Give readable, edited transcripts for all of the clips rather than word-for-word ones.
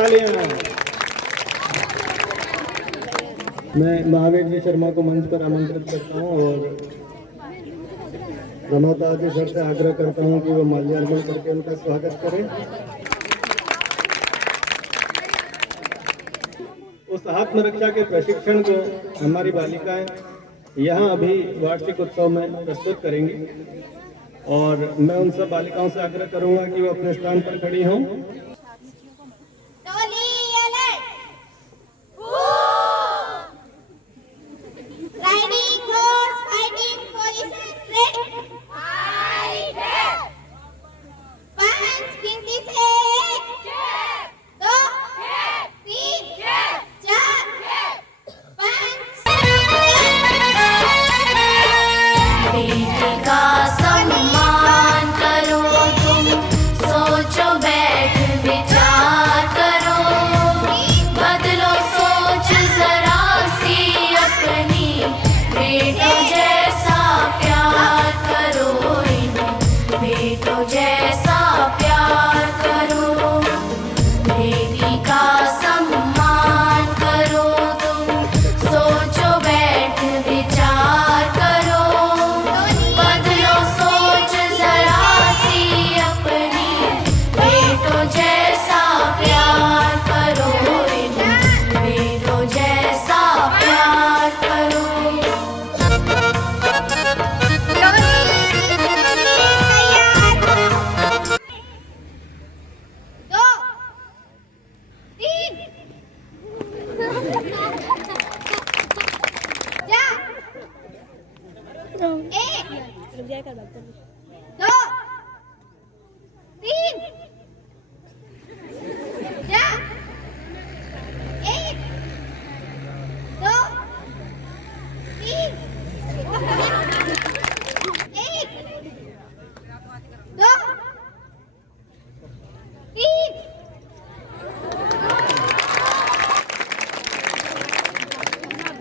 तालियां। मैं महावीर जी शर्मा को मंच पर आमंत्रित करता हूं और रमाता जी सर से आग्रह करता हूं कि वो माल्यार्पण करके उनका स्वागत करें। उस आत्मरक्षा के प्रशिक्षण को हमारी बालिकाएं यहाँ अभी वार्षिक उत्सव में प्रस्तुत करेंगी और मैं उन सब बालिकाओं से आग्रह करूंगा कि वो अपने स्थान पर खड़ी हों।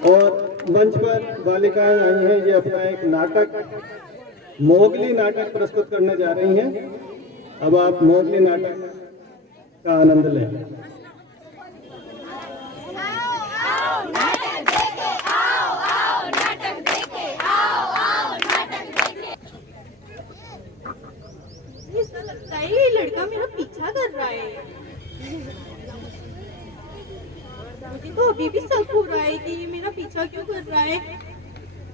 और मंच पर बालिकाएं आई हैं, ये अपना एक नाटक मोगली नाटक प्रस्तुत करने जा रही हैं। अब आप मोगली नाटक का आनंद लें। ऐसा लगता है ये लड़का मेरा पीछा कर रहा है। मुझे तो अभी भी शक हो रहा है कि ये मेरा पीछा क्यों कर रहा है।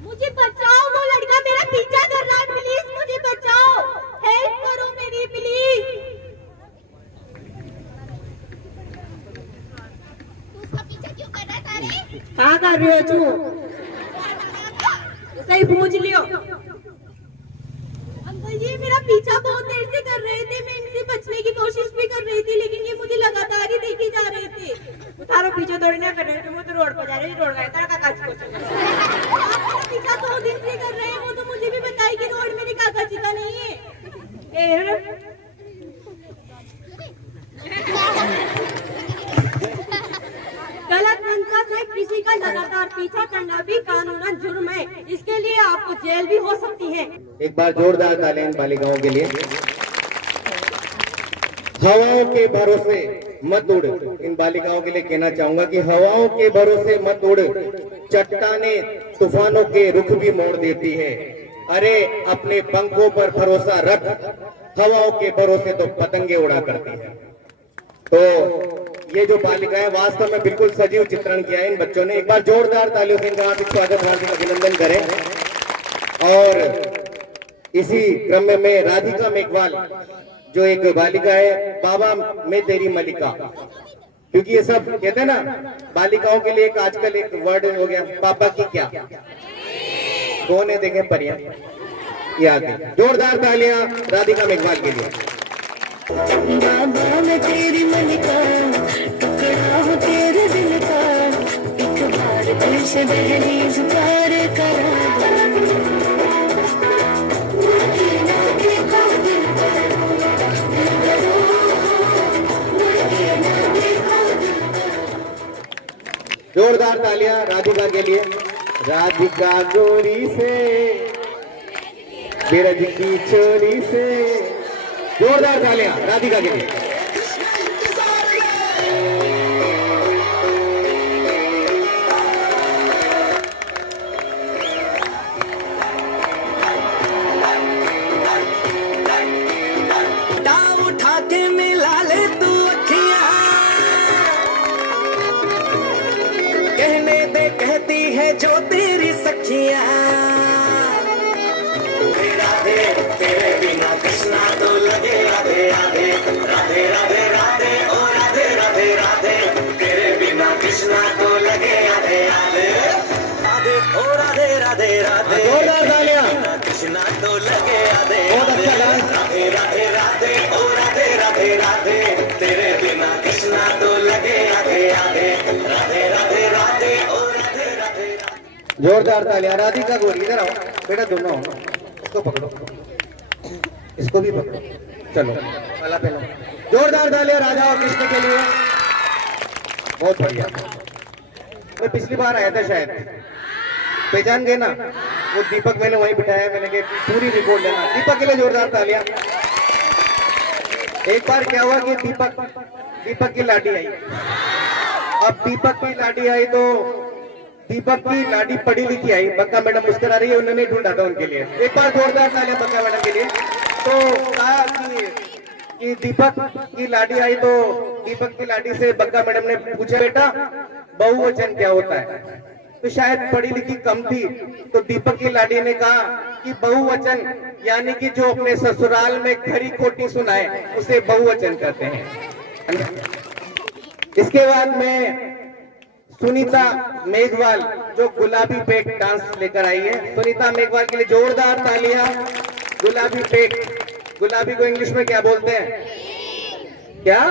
मुझे बचाओ, वो लड़का मेरा पीछा कर रहा है, प्लीज मुझे बचाओ, हेल्प करो मेरी प्लीज। उसका पीछा क्यों कर रहा था रे? क्या कर रही हो तू? सही पूछ लियो। अंकल जी मेरा पीछा बहुत देर से कर रहे थे, मैं इनसे बचने की कोशिश भी कर रही थी लेकिन ये मुझे लगातार ही देखे जा रहे थे। तारो पीछे थोड़ी ना कर रहे थे, वो तो रोड पर जा रहे थे, रोड गए तारा काका जी को पीछा 2 दिन से कर रहे हैं, वो तो मुझे भी बताई कि रोड मेरे काका जी का नहीं है। गलत मंशा से किसी का लगातार पीछा करना भी कानूनन जुर्म है, इसके लिए आपको जेल भी हो सकती है। एक बार जोरदार तालियां बालिकाओं के लिए। हवाओं के भरोसे मत उड़, इन बालिकाओं के लिए कहना चाहूंगा कि हवाओं के भरोसे मत उड़, चट्टाने तूफानों के रुख भी मोड़ देती है। अरे अपने पंखों पर भरोसा रख, हवाओं के भरोसे तो पतंगे उड़ा करती है। तो ये जो बालिकाएं वास्तव में बिल्कुल सजीव चित्रण किया है इन बच्चों ने। एक बार जोरदार तालियों से इनका हार्दिक स्वागत, हार्दिक अभिनंदन करें। और इसी क्रम में मैं राधिका मेघवाल जो एक बालिका है, बाबा मैं तेरी मलिका, क्योंकि ये सब कहते हैं ना बालिकाओं के लिए एक आजकल एक वर्ड हो गया, पापा की क्या, कौन है देखें परिया, ये आ गई। जोरदार तालियां राधिका मेघवाल के लिए। बाबा मैं तेरी मलिका, टुकड़ा हूँ तेरे दिल का, एक बार दिल से दहलीज पार करा जोरदार तालियां राधिका के लिए। राधिका गोरी से बिरज की चोरी से, जोरदार तालियां राधिका के लिए। उठा के मिला ले तू अखियां, कहने दे कहती है जो तेरी सखियां। राधे तेरे बिना कृष्णा तो लगे राधे राधे, राधे राधे राधे ओ राधे राधे राधे, तेरे बिना कृष्णा तो लगे राधे राधे, राधे ओ राधे राधे राधे, जोरदार तालियां। कृष्णा तो लगे राधे बहुत अच्छा डांस। राधे राधे राधे ओ राधे राधे राधे, तेरे बिना कृष्णा तो लगे राधे राधे, राधे राधे राधे ओ राधे राधे राधे। जोरदार तालियां। राधिका गोरी इधर आओ बेटा, दोनों आओ। इसको पकड़ो, इसको भी पकड़ो, चलो पहला पहला। जोरदार तालियां राधा और कृष्ण के लिए। बहुत बढ़िया। मैं पिछली बार आया था शायद, पहचान गए ना? वो दीपक मैंने वहीं बिठाया, मैंने कहा पूरी रिपोर्ट लेना। दीपक के लिए जोरदार तालियां। एक बार क्या हुआ कि दीपक की लाडी आई। अब दीपक की लाडी आई तो दीपक की लाडी पढ़ी लिखी आई। बक्का मैडम मुस्कुरा रही है, उन्होंने ढूंढा था उनके लिए। एक बार जोरदार तालियां बक्का मैडम के लिए। तो कहा कि दीपक की लाडी आई तो दीपक की लाडी से बक्का मैडम ने पूछा, बेटा बहुवचन क्या होता है? तो शायद पढ़ी लिखी कम थी, तो दीपक की लाडी ने कहा कि बहुवचन यानी कि जो अपने ससुराल में खरी खोटी सुनाए उसे बहुवचन कहते हैं। इसके बाद में सुनीता मेघवाल जो गुलाबी पेट डांस लेकर आई है, सुनीता मेघवाल के लिए जोरदार तालियां। गुलाबी पेट, गुलाबी को इंग्लिश में क्या बोलते हैं? क्या?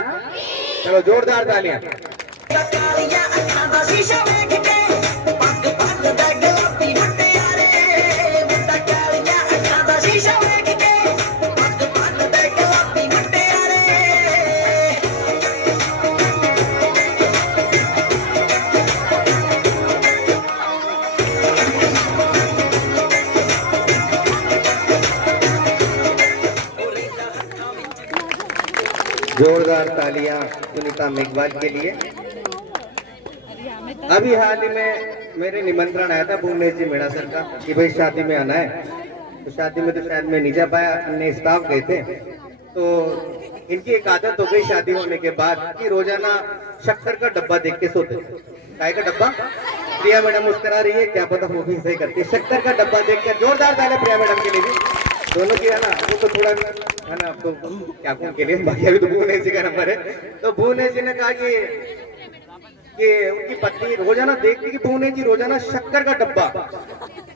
चलो जोरदार तालियां। जोरदार तालियां सुनीता मेघवाल के लिए। अभी हाल ही में मेरे निमंत्रण आया था भुवनेश जी मेड़ा सर का कि भाई शादी में आना है। तो शादी में तो शायद मैं नहीं जा पाया, अन्य स्टाफ गए थे। तो इनकी एक आदत हो गई शादी होने के बाद कि रोजाना शक्कर का डब्बा देख के सोते थे। काय का डब्बा? प्रिया मैडम मुस्कुरा रही है, क्या पता वो भी सही करती है। शक्कर का डब्बा देखकर जोरदार तालियां प्रिया मैडम के लिए भी। दोनों की है ना, वो तो थोड़ा है ना, अब तो क्या कौन के लिए, बाकी अभी तो भुवनेश जी का नंबर है। तो भुवनेश जी ने कहा कि उनकी पत्नी रोजाना देखती कि भुवनेश जी रोजाना शक्कर का डब्बा,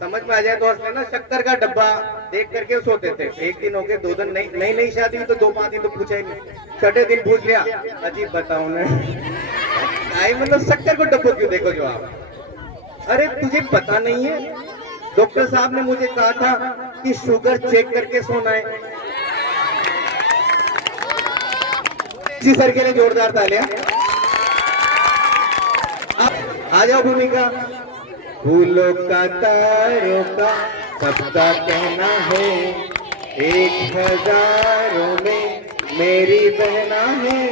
समझ में आ जाए तो हंस लेना, शक्कर का डब्बा देख करके सोते थे। एक दिन हो गए, 2 दिन, नई शादी हुई तो 2-5 दिन तो पूछा ही नहीं। 6ठे दिन पूछ लिया, अजीब बताओ ना आई मतलब शक्कर को डब्बो क्यों देखो जवाब? अरे तुझे पता नहीं है, डॉक्टर साहब ने मुझे कहा था कि शुगर चेक करके सोना है। जी सर के लिए जोरदार तालियां। अब आ जाओ भूमिका। फूलों का तारों का सबका कहना है, 1000 में मेरी बहना है,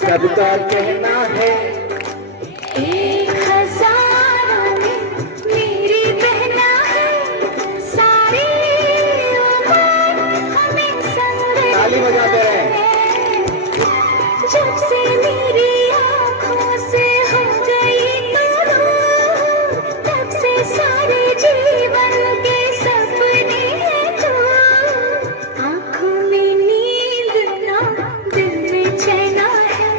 सबका कहना है 1000 में मेरी बहना है, सारी उम्र हमें संग ताली बजाते रहे। जब से मेरी आँखों से हो गई तू, तब से सारे जीवन के सपने हैं तू। आँखों में नींद ना, दिल में चैना है,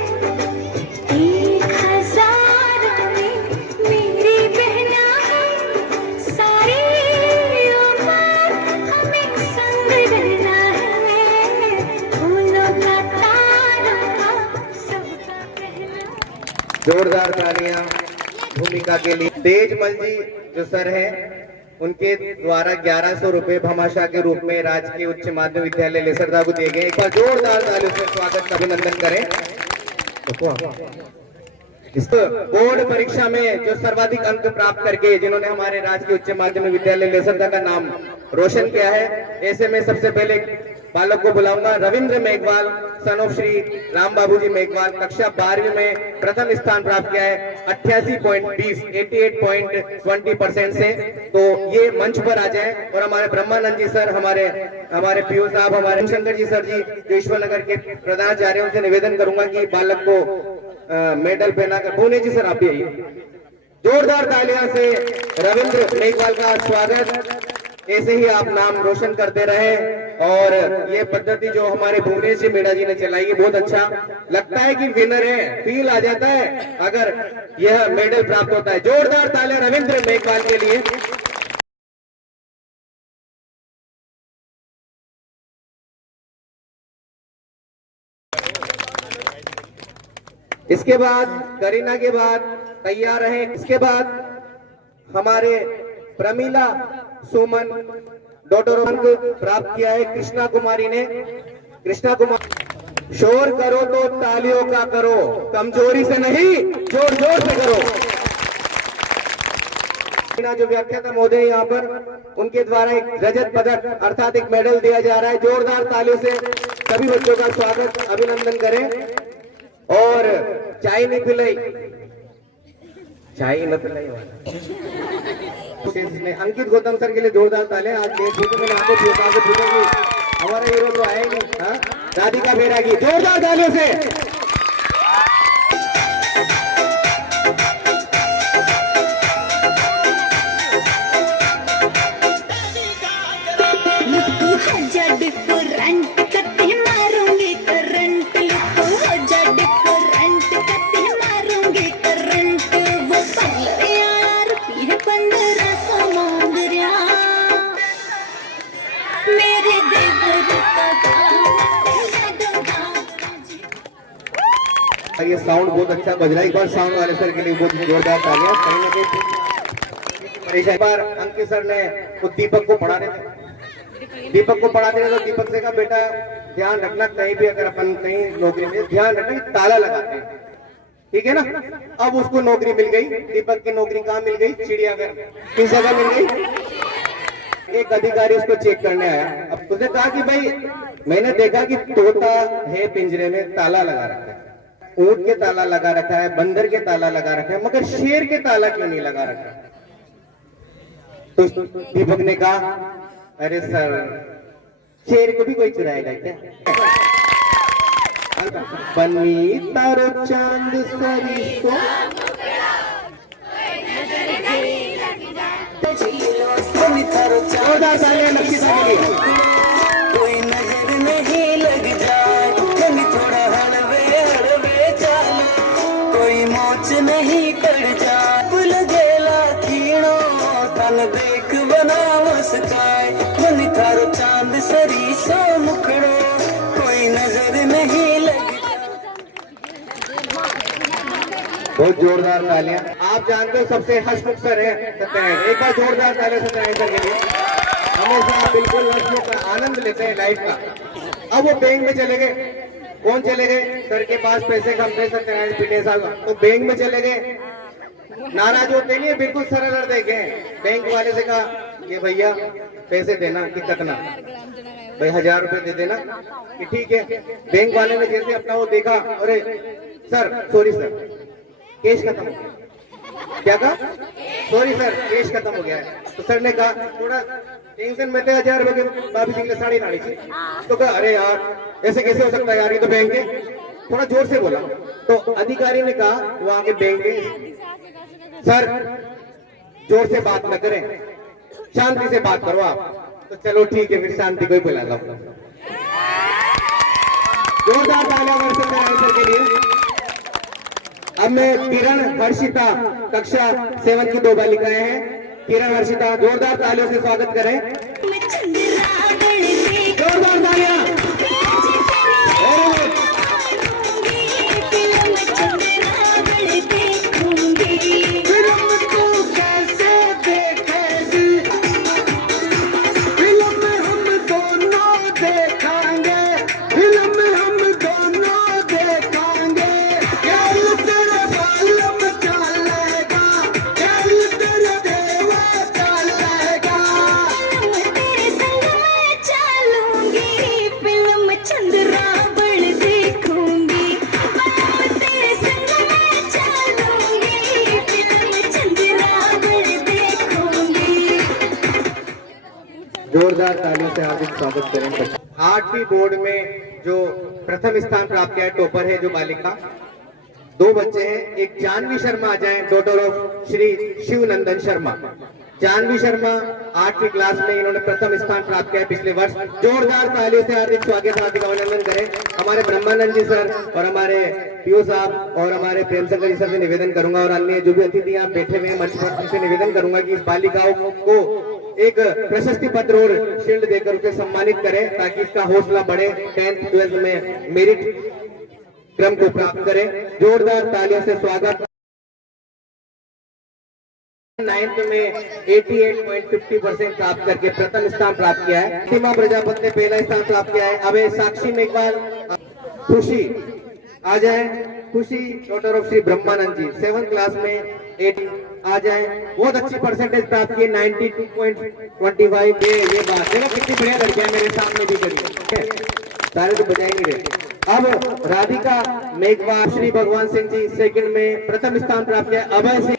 1000 में मेरी बहना है, सारी उम्र हमें संग रहना है, फूलों का जोरदार तालियां भूमिका के लिए। तेजमल जी जो सर हैं, उनके द्वारा 1100 रुपए भामाशाह के रूप में राजकीय उच्च माध्यमिक विद्यालय लेसरदा को दिए गए। एक बार जोरदार तालियों से स्वागत का अभिनंदन करें। इस बोर्ड परीक्षा में जो सर्वाधिक अंक प्राप्त करके जिन्होंने हमारे राजकीय उच्च माध्यमिक विद्यालय लेसरदा का नाम रोशन किया है, ऐसे में सबसे पहले बालक को बुलाऊंगा। रविंद्र मेघवाल सन ऑफ श्री राम बाबू जी मेघवाल, कक्षा 12वीं में प्रथम स्थान प्राप्त किया है 88.20 से। तो ये मंच पर आ जाए और हमारे ब्रह्मानंद जी सर, हमारे पीओ साहब, हमारे शंकर जी सर जी जो ईश्वरनगर के प्रधानाचार्य, उनसे निवेदन करूंगा कि बालक को मेडल पहनाकर। भुवने जी सर आप भी आइए। जोरदार तालियां से रविंद्र मेघवाल का स्वागत। ऐसे ही आप नाम रोशन करते रहे। और ये पद्धति जो हमारे भुवनेश जी मीणा जी ने चलाई है बहुत अच्छा लगता है कि विनर है, फील आ जाता है अगर यह मेडल प्राप्त होता है। जोरदार तालियां रविंद्र मेघवाल के लिए। इसके बाद करीना के बाद तैयार रहे। इसके बाद हमारे प्रमीला सुमन डॉटर अंक प्राप्त किया है कृष्णा कुमारी ने। कृष्णा कुमार, शोर करो तो तालियों का करो, कमजोरी से नहीं जोर जोर से करो। जो व्याख्याता महोदय यहाँ पर, उनके द्वारा एक रजत पदक अर्थात एक मेडल दिया जा रहा है। जोरदार तालियों से सभी बच्चों का स्वागत, अभिनंदन करें। और चाय नहीं पिलाई, चाय न पिलाई अंकित गौतम सर के लिए जोरदार तालियां। आज मैंने आपको पूछा हमारा हीरो तो आए नहीं, राधिका बैरागी, जोरदार तालियों से। ये साउंड बहुत अच्छा बज रहा है। एक बार साउंड वाले सर के लिए बहुत जोरदार तालियां। कहीं ना कहीं एक बार अंकित सर ने तो दीपक को पढ़ाने थे, दीपक को पढ़ाते थे तो दीपक से कहा बेटा ध्यान रखना, कहीं भी अगर अपन कहीं नौकरी में ध्यान रखना ताला लगाते हैं, ठीक है ना। अब उसको नौकरी मिल गई। दीपक की नौकरी कहाँ मिल गई? चिड़ियाघर। किस जगह मिल गई? एक अधिकारी उसको चेक करने आया। अब उसने कहा कि भाई मैंने देखा कि तोता है पिंजरे में, ताला लगा रखा है, ऊंट के ताला लगा रखा है, बंदर के ताला लगा रखा है, मगर शेर के ताला क्यों नहीं लगा रखा? तो दीपक ने कहा अरे सर शेर को भी कोई चुराएगा क्या? बनी तारो चांद सरिसो, जोरदार तालियां लक्ष्मी के लिए। कोई नजर नहीं लग जाए, थोड़ा हलवे हलवे चालो, कोई मोच नहीं कर जाए, लगेला खीणो तन देख बना मुस्काए, मन थारो चांद सरिसो मुखड़ो, कोई नजर नहीं लग। बहुत जोरदार तालियां। आप जानते हो सबसे हंसमुख सर है सत्यनारायण। एक बार जोरदार तालियां सत्यनारायण सर के लिए। हमेशा बिल्कुल हंसमुख आनंद लेते हैं लाइफ का। अब वो बैंक में चले गए। कौन चले गए? सर के पास पैसे कम थे सत्यनारायण पीटे साहब, तो बैंक में चले गए। नाराज होते नहीं, बिल्कुल सरल हृदय गए। बैंक वाले से कहा कि भैया पैसे देना कि कितना, भाई 1000 रुपए दे देना कि ठीक है। बैंक वाले ने जैसे अपना वो देखा, अरे सर सॉरी सर केश खत्म हो गया। क्या कहा? सॉरी सर केश खत्म हो गया है। तो सर ने कहा थोड़ा टेंशन में थे, 1000 रुपए भाभी जी के लिए साड़ी लानी थी। तो कहा अरे यार ऐसे कैसे हो सकता है यार, ये तो बैंक है। थोड़ा जोर से बोला। तो अधिकारी ने कहा वहां के बैंक के सर जोर से बात न करें, शांति से बात करो आप। तो चलो ठीक है फिर शांति को ही बुला लो। जोरदार तालियां सर के लिए। अब मैं किरण हर्षिता कक्षा 7 की 2 बालिकाएं हैं। किरण हर्षिता जोरदार तालियों से स्वागत करें। जोरदार तालियां। जोरदार तालियों से हार्दिक स्वागत करें बच्चों। 8वीं बोर्ड में जो प्रथम स्थान प्राप्त किया है, टॉपर है जो बालिका, 2 बच्चे हैं। एक जानवी शर्मा आ जाए, डॉटर ऑफ श्री शिवनंदन शर्मा। जानवी शर्मा 8वीं क्लास में इन्होंने प्रथम स्थान प्राप्त किया है पिछले वर्ष। जोरदार तालियों से हार्दिक स्वागत, हार्दिक अभिनंदन करें। हमारे ब्रह्मानंद जी सर और हमारे पीओ साहब और हमारे प्रेम शंकर जी सर से निवेदन करूंगा और अन्य जो भी अतिथि यहाँ बैठे हुए हैं मंच पर, उनसे निवेदन करूंगा कि इस बालिकाओं को एक प्रशस्ति पत्र और शील्ड देकर उसे सम्मानित करें ताकि इसका हौसला बढ़े, 10th 12th में मेरिट क्रम को प्राप्त करें। जोरदार तालियों से स्वागत। 9th में 88.50% प्राप्त करके प्रथम स्थान प्राप्त किया है। सीमा प्रजापति ने पहला स्थान प्राप्त किया है। अब साक्षी मेघवाल, खुशी आ जाए, Khushi daughter of Shri Brahmanand ji, 7th class में 80 आ जाए, बहुत अच्छी परसेंटेज प्राप्त की 92.25। ये बात देखो कितनी बढ़िया लड़कियां मेरे सामने भी करी, सारे तो बजाए नहीं रहे। अब राधिका मेघवाल, श्री भगवान सिंह जी 2nd में प्रथम स्थान प्राप्त किया। अभय सिंह,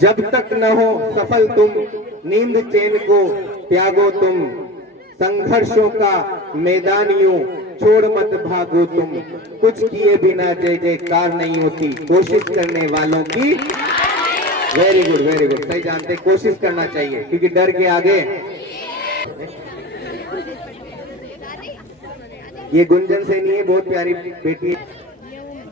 जब तक न हो सफल तुम, नींद चैन को त्यागो तुम, संघर्षों का मैदान यूं छोड़ मत भागो तुम, कुछ किए बिना जय जयकार नहीं होती, कोशिश करने वालों की। वेरी गुड, वेरी गुड, सही जानते, कोशिश करना चाहिए क्योंकि डर के आगे। ये गुंजन से नहीं है, बहुत प्यारी बेटी है।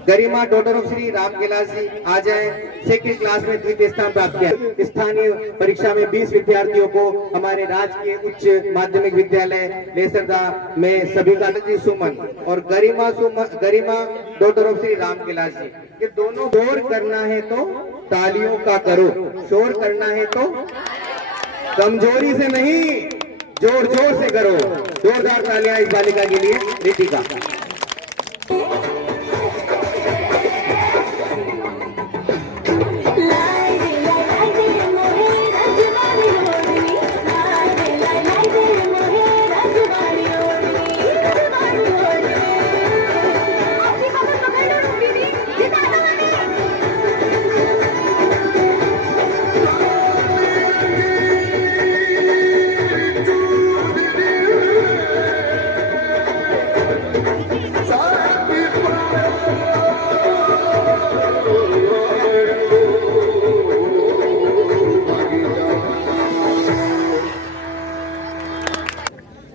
गरिमा डॉटर ऑफ श्री राम गिलास जी आ जाए, 2nd क्लास में 2य स्थान प्राप्त किया। स्थानीय परीक्षा में 20 विद्यार्थियों को हमारे राजकीय उच्च माध्यमिक विद्यालय लेसरदा में सभी का जी सुमन और गरिमा डॉटर ऑफ श्री राम गिलास जी, ये दोनों शोर करना है तो तालियों का करो, शोर करना है तो कमजोरी से नहीं, जोर जोर से करो। जोरदार तालियां इस बालिका के लिए। रितिका,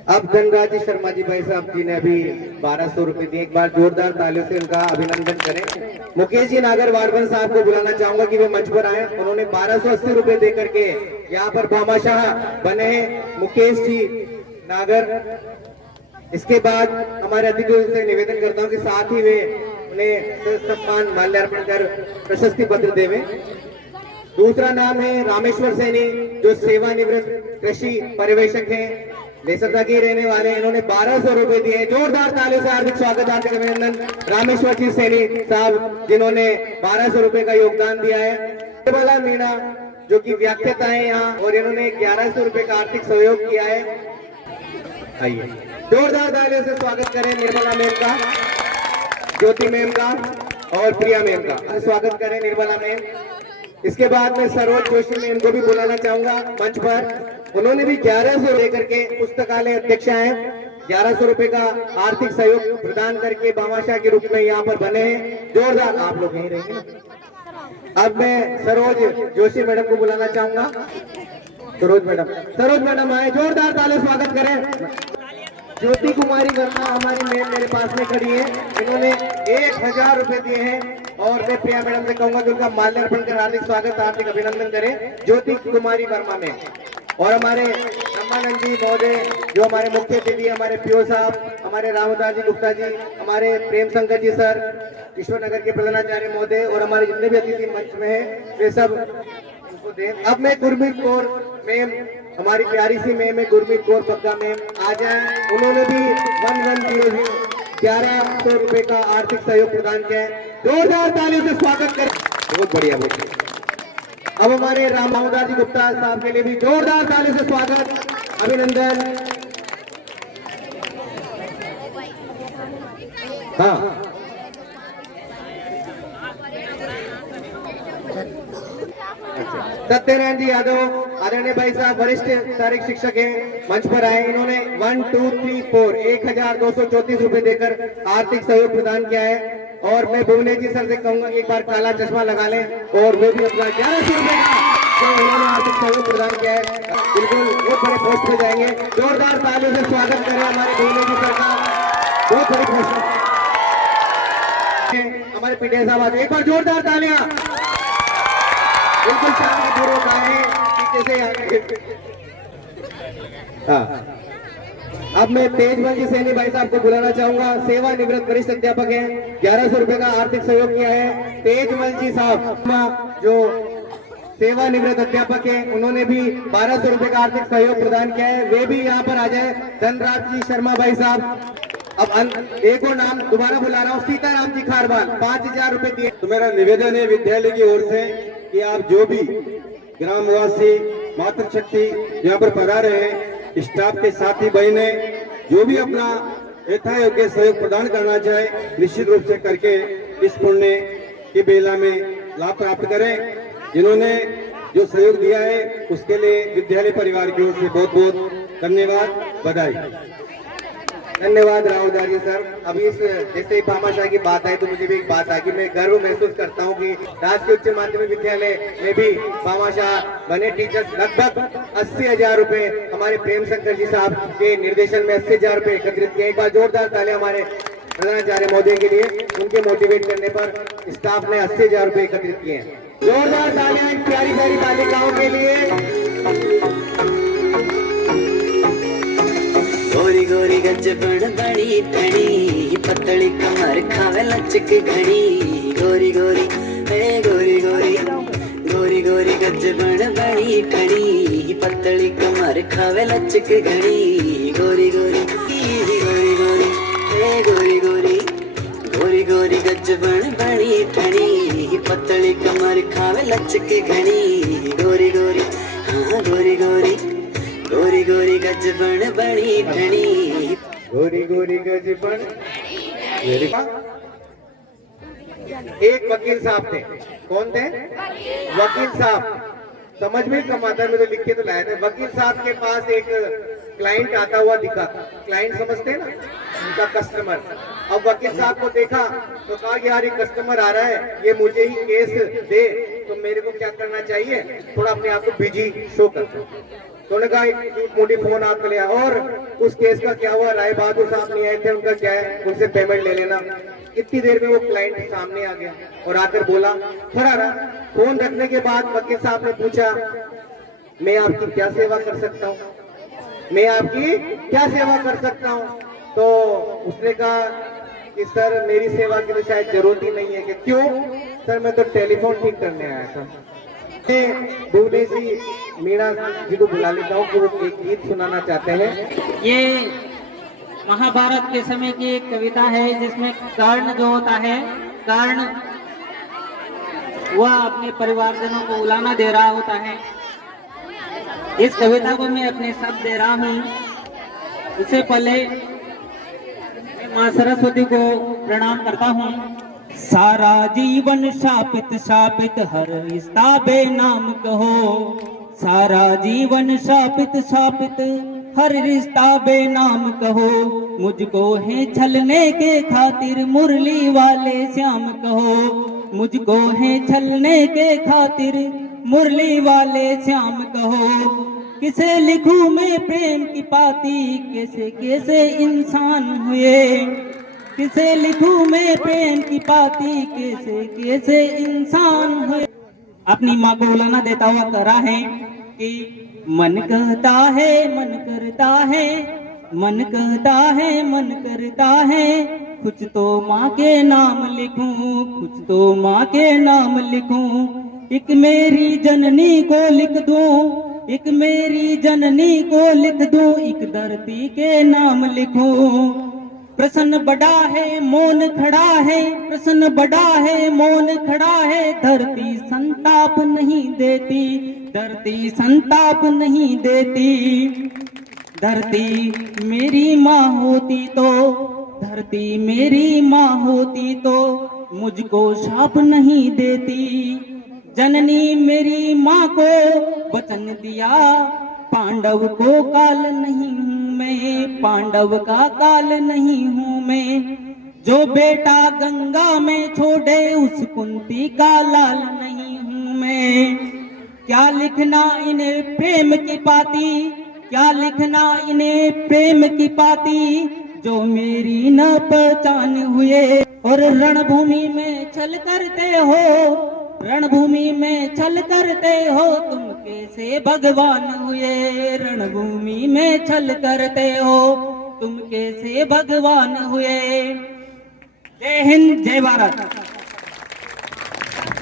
अब धनराज शर्मा जी भाई साहब जी ने अभी 1200 रुपए दिए, एक बार जोरदार तालियों से उनका अभिनंदन करें। मुकेश जी नागर वार्डन साहब को बुलाना चाहूंगा कि वे मंच पर आए। उन्होंने 1280 रुपए दे करके यहाँ पर भामाशाह बने हैं, मुकेश जी नागर। इसके बाद हमारे अतिथियों से निवेदन करता हूँ कि साथ ही वे उन्हें सम्मान माल्यार्पण कर प्रशस्ति पत्र देवे। दूसरा नाम है रामेश्वर सैनी, जो सेवानिवृत्त कृषि पर्यवेक्षक हैं, लेसरदा के रहने वाले। इन्होंने 1200 रुपए दिए। जोरदार तालियों से हार्दिक स्वागत, हार्दिक अभिनंदन रामेश्वर जी सैनी साहब, जिन्होंने 1200 रुपए का योगदान दिया है। वाला मीणा जो कि व्याख्याता है यहाँ, और इन्होंने 1100 रुपए का आर्थिक सहयोग किया है। आइए जोरदार तालियों से स्वागत करें निर्मला मैम का, ज्योति मैम का और प्रिया मैम का। स्वागत करें निर्मला मैम। इसके बाद में सरोज जोशी में इनको भी बुलाना चाहूंगा मंच पर। उन्होंने भी 1100 लेकर के, पुस्तकालय अध्यक्ष हैं, 1100 रुपए का आर्थिक सहयोग प्रदान करके भामाशाह के रूप में यहाँ पर बने हैं। जोरदार, आप लोग यहीं रहेंगे ना। अब मैं सरोज जोशी मैडम को बुलाना चाहूंगा। सरोज मैडम आए, जोरदार ताली स्वागत करें। ज्योति कुमारी वर्मा हमारी मैम मेरे पास में खड़ी है, इन्होंने 1000 रुपए दिए हैं। और मैं प्रिया मैडम से कहूंगा कि उनका माल्यार्पण कर हार्दिक स्वागत, हार्दिक अभिनंदन करें ज्योति कुमारी वर्मा में। और हमारे ब्रह्मानंद जी महोदय, जो हमारे मुख्य अतिथि, हमारे पीओ साहब, हमारे रामदास जी गुप्ता जी, हमारे प्रेम शंकर जी सर, ईश्वर नगर के प्रधानाचार्य महोदय, और हमारे जितने भी अतिथि मंच में हैं वे सब उनको दें। अब मैं गुरमीत कौर मैम, हमारी प्यारी सी मैम है गुरमीत कौर पक्का मैम, आ जाए। उन्होंने भी 1100 रुपए का आर्थिक सहयोग प्रदान किया है। जोरदार तालियों से स्वागत करें। बहुत बढ़िया बेटी। अब हमारे रामदास जी गुप्ता साहब के लिए भी जोरदार तालियों से स्वागत, अभिनंदन। हाँ, सत्यनारायण जी यादव आदरणीय भाई साहब वरिष्ठ शारीरिक शिक्षक हैं, मंच पर आए। इन्होंने 1 2 3 4 1234 रुपए देकर आर्थिक सहयोग प्रदान किया है। और मैं भुवनेश जी सर से कहूंगा एक बार काला चश्मा लगा लें और वे भी अपना 1100 रुपए का जो उन्होंने आर्थिक सहयोग प्रदान किया है, बिल्कुल वो बड़े पोस्ट पे जाएंगे। जोरदार तालियों से स्वागत करें हमारे भुवनेश जी सर का, बहुत बड़ी पोस्ट। हमारे पीटीआई साहब आज एक बार जोरदार तालियां, बिल्कुल शांतिपूर्वक आए हैं पीछे से। हाँ, अब मैं तेजमल जी सैनी भाई साहब को बुलाना चाहूंगा। सेवानिवृत्त वरिष्ठ अध्यापक हैं, 1100 रुपए का आर्थिक सहयोग किया है। तेजमल जी साहब जो सेवानिवृत्त अध्यापक हैं, उन्होंने भी 1200 रुपए का आर्थिक सहयोग प्रदान किया है, वे भी यहाँ पर आ जाए। धनराज जी शर्मा भाई साहब। अब एक और नाम दोबारा बुला रहा हूँ, सीताराम जी खारवाल, 5000 रुपए दिए। तो मेरा निवेदन है विद्यालय की ओर से कि आप जो भी ग्रामवासी मातृशक्ति यहाँ पर पधारे हैं, स्टाफ के साथी बहने जो भी अपना यथा योग्य सहयोग प्रदान करना चाहे, निश्चित रूप से करके इस पुण्य की बेला में लाभ प्राप्त करें। जिन्होंने जो सहयोग दिया है उसके लिए विद्यालय परिवार की ओर से बहुत बहुत धन्यवाद, बधाई। धन्यवाद राहुलदारी सर। अभी इस जैसे ही भामाशाह की बात आई तो मुझे भी एक बात आई कि मैं गर्व महसूस करता हूं कि राजकीय उच्च माध्यमिक विद्यालय में भी भामाशाह बने टीचर्स लगभग 80,000 रुपए हमारे प्रेम शंकर जी साहब के निर्देशन में 80,000 रुपए एकत्रित किए। एक बार जोरदार तालियां हमारे प्रधानाचार्य महोदय के लिए, उनके मोटिवेट करने पर स्टाफ ने 80,000 रुपए एकत्रित किए हैं। जोरदार तालियां प्यारी प्यारी बालिकाओं के लिए। गोरी गोरी गजबण बड़ी धड़ी, पतली कमर खावे लचक घड़ी। गोरी गोरी हे गोरी गोरी, गोरी गोरी गजबण बड़ी धड़ी, पतली कमर खावे लचक घड़ी। गोरी गोरी गोरी गोरी हे गोरी गोरी, गोरी गोरी गजबण बड़ी धड़ी, पतली कमर खावे लचक घड़ी। गोरी गोरी हाँ गोरी गोरी, गोरी गोरी गजबण बड़ी धनी। गोरी गोरी गजबण। एक वकील साहब थे, कौन थे? वकील साहब। समझ में कम आता है, मुझे लिख के तो लाए थे। वकील साहब के पास एक क्लाइंट आता हुआ दिखा। क्लाइंट समझते हैं ना, उनका कस्टमर। अब वकील साहब को देखा तो कहा यार ये कस्टमर आ रहा है, ये मुझे ही केस दे, तो मेरे को क्या करना चाहिए, थोड़ा अपने आप को बिजी शो कर। तो उन्होंने कहा एक मोटी फोन आपको लिया। और उस केस का क्या हुआ, राय बहादुर साहब नहीं आए थे, उनका क्या है, उनसे पेमेंट ले लेना। इतनी देर में वो क्लाइंट सामने आ गया और आकर बोला, खड़ा रहा। फोन रखने के बाद वकील साहब ने पूछा, मैं आपकी क्या सेवा कर सकता हूँ, मैं आपकी क्या सेवा कर सकता हूँ? तो उसने कहा कि सर मेरी सेवा की तो शायद जरूरत ही नहीं है। कि क्यों? सर मैं तो टेलीफोन ठीक करने आया था। भुवनेश जी मीणा जी को बुला लेता हूँ कि वो एक गीत सुनाना चाहते हैं। ये महाभारत के समय की एक कविता है जिसमें कर्ण जो होता है, कर्ण वह अपने परिवारजनों को उलाना दे रहा होता है। इस कविता को मैं अपने शब्द दे रहा हूँ। इससे पहले मैं माँ सरस्वती को प्रणाम करता हूँ। सारा जीवन शापित शापित हर रिश्ता बेनाम कहो, सारा जीवन शापित शापित हर रिश्ता बेनाम कहो। मुझको है छलने के खातिर मुरली वाले श्याम कहो, मुझको है छलने के खातिर मुरली वाले श्याम कहो। किसे लिखूं मैं प्रेम की पाती, कैसे कैसे इंसान हुए, किसे लिखूं मैं प्रेम की पाती, कैसे कैसे इंसान हुए। अपनी माँ को बुलाना देता हुआ करा है कि मन कहता है, मन करता है, मन कहता है, मन करता है, कुछ तो माँ के नाम लिखूं, कुछ तो माँ के नाम लिखूं। एक मेरी जननी को लिख दूं, एक मेरी जननी को लिख दूं, एक धरती के नाम लिखूं। प्रश्न बड़ा है मौन खड़ा है, प्रश्न बड़ा है मौन खड़ा है। धरती संताप नहीं देती, धरती संताप नहीं देती। धरती मेरी माँ होती तो, धरती मेरी माँ होती तो मुझको शाप नहीं देती। जननी मेरी माँ को वचन दिया, पांडव को काल नहीं हूँ मैं, पांडव का काल नहीं हूँ मैं। जो बेटा गंगा में छोड़े उस कुंती का लाल नहीं हूँ मैं। क्या लिखना इन्हें प्रेम की पाती, क्या लिखना इन्हें प्रेम की पाती, जो मेरी न पहचान हुए। और रणभूमि में छल करते हो, रणभूमि में छल करते हो, तुम कैसे भगवान हुए। रणभूमि में छल करते हो, तुम कैसे भगवान हुए। जय हिंद, जय भारत।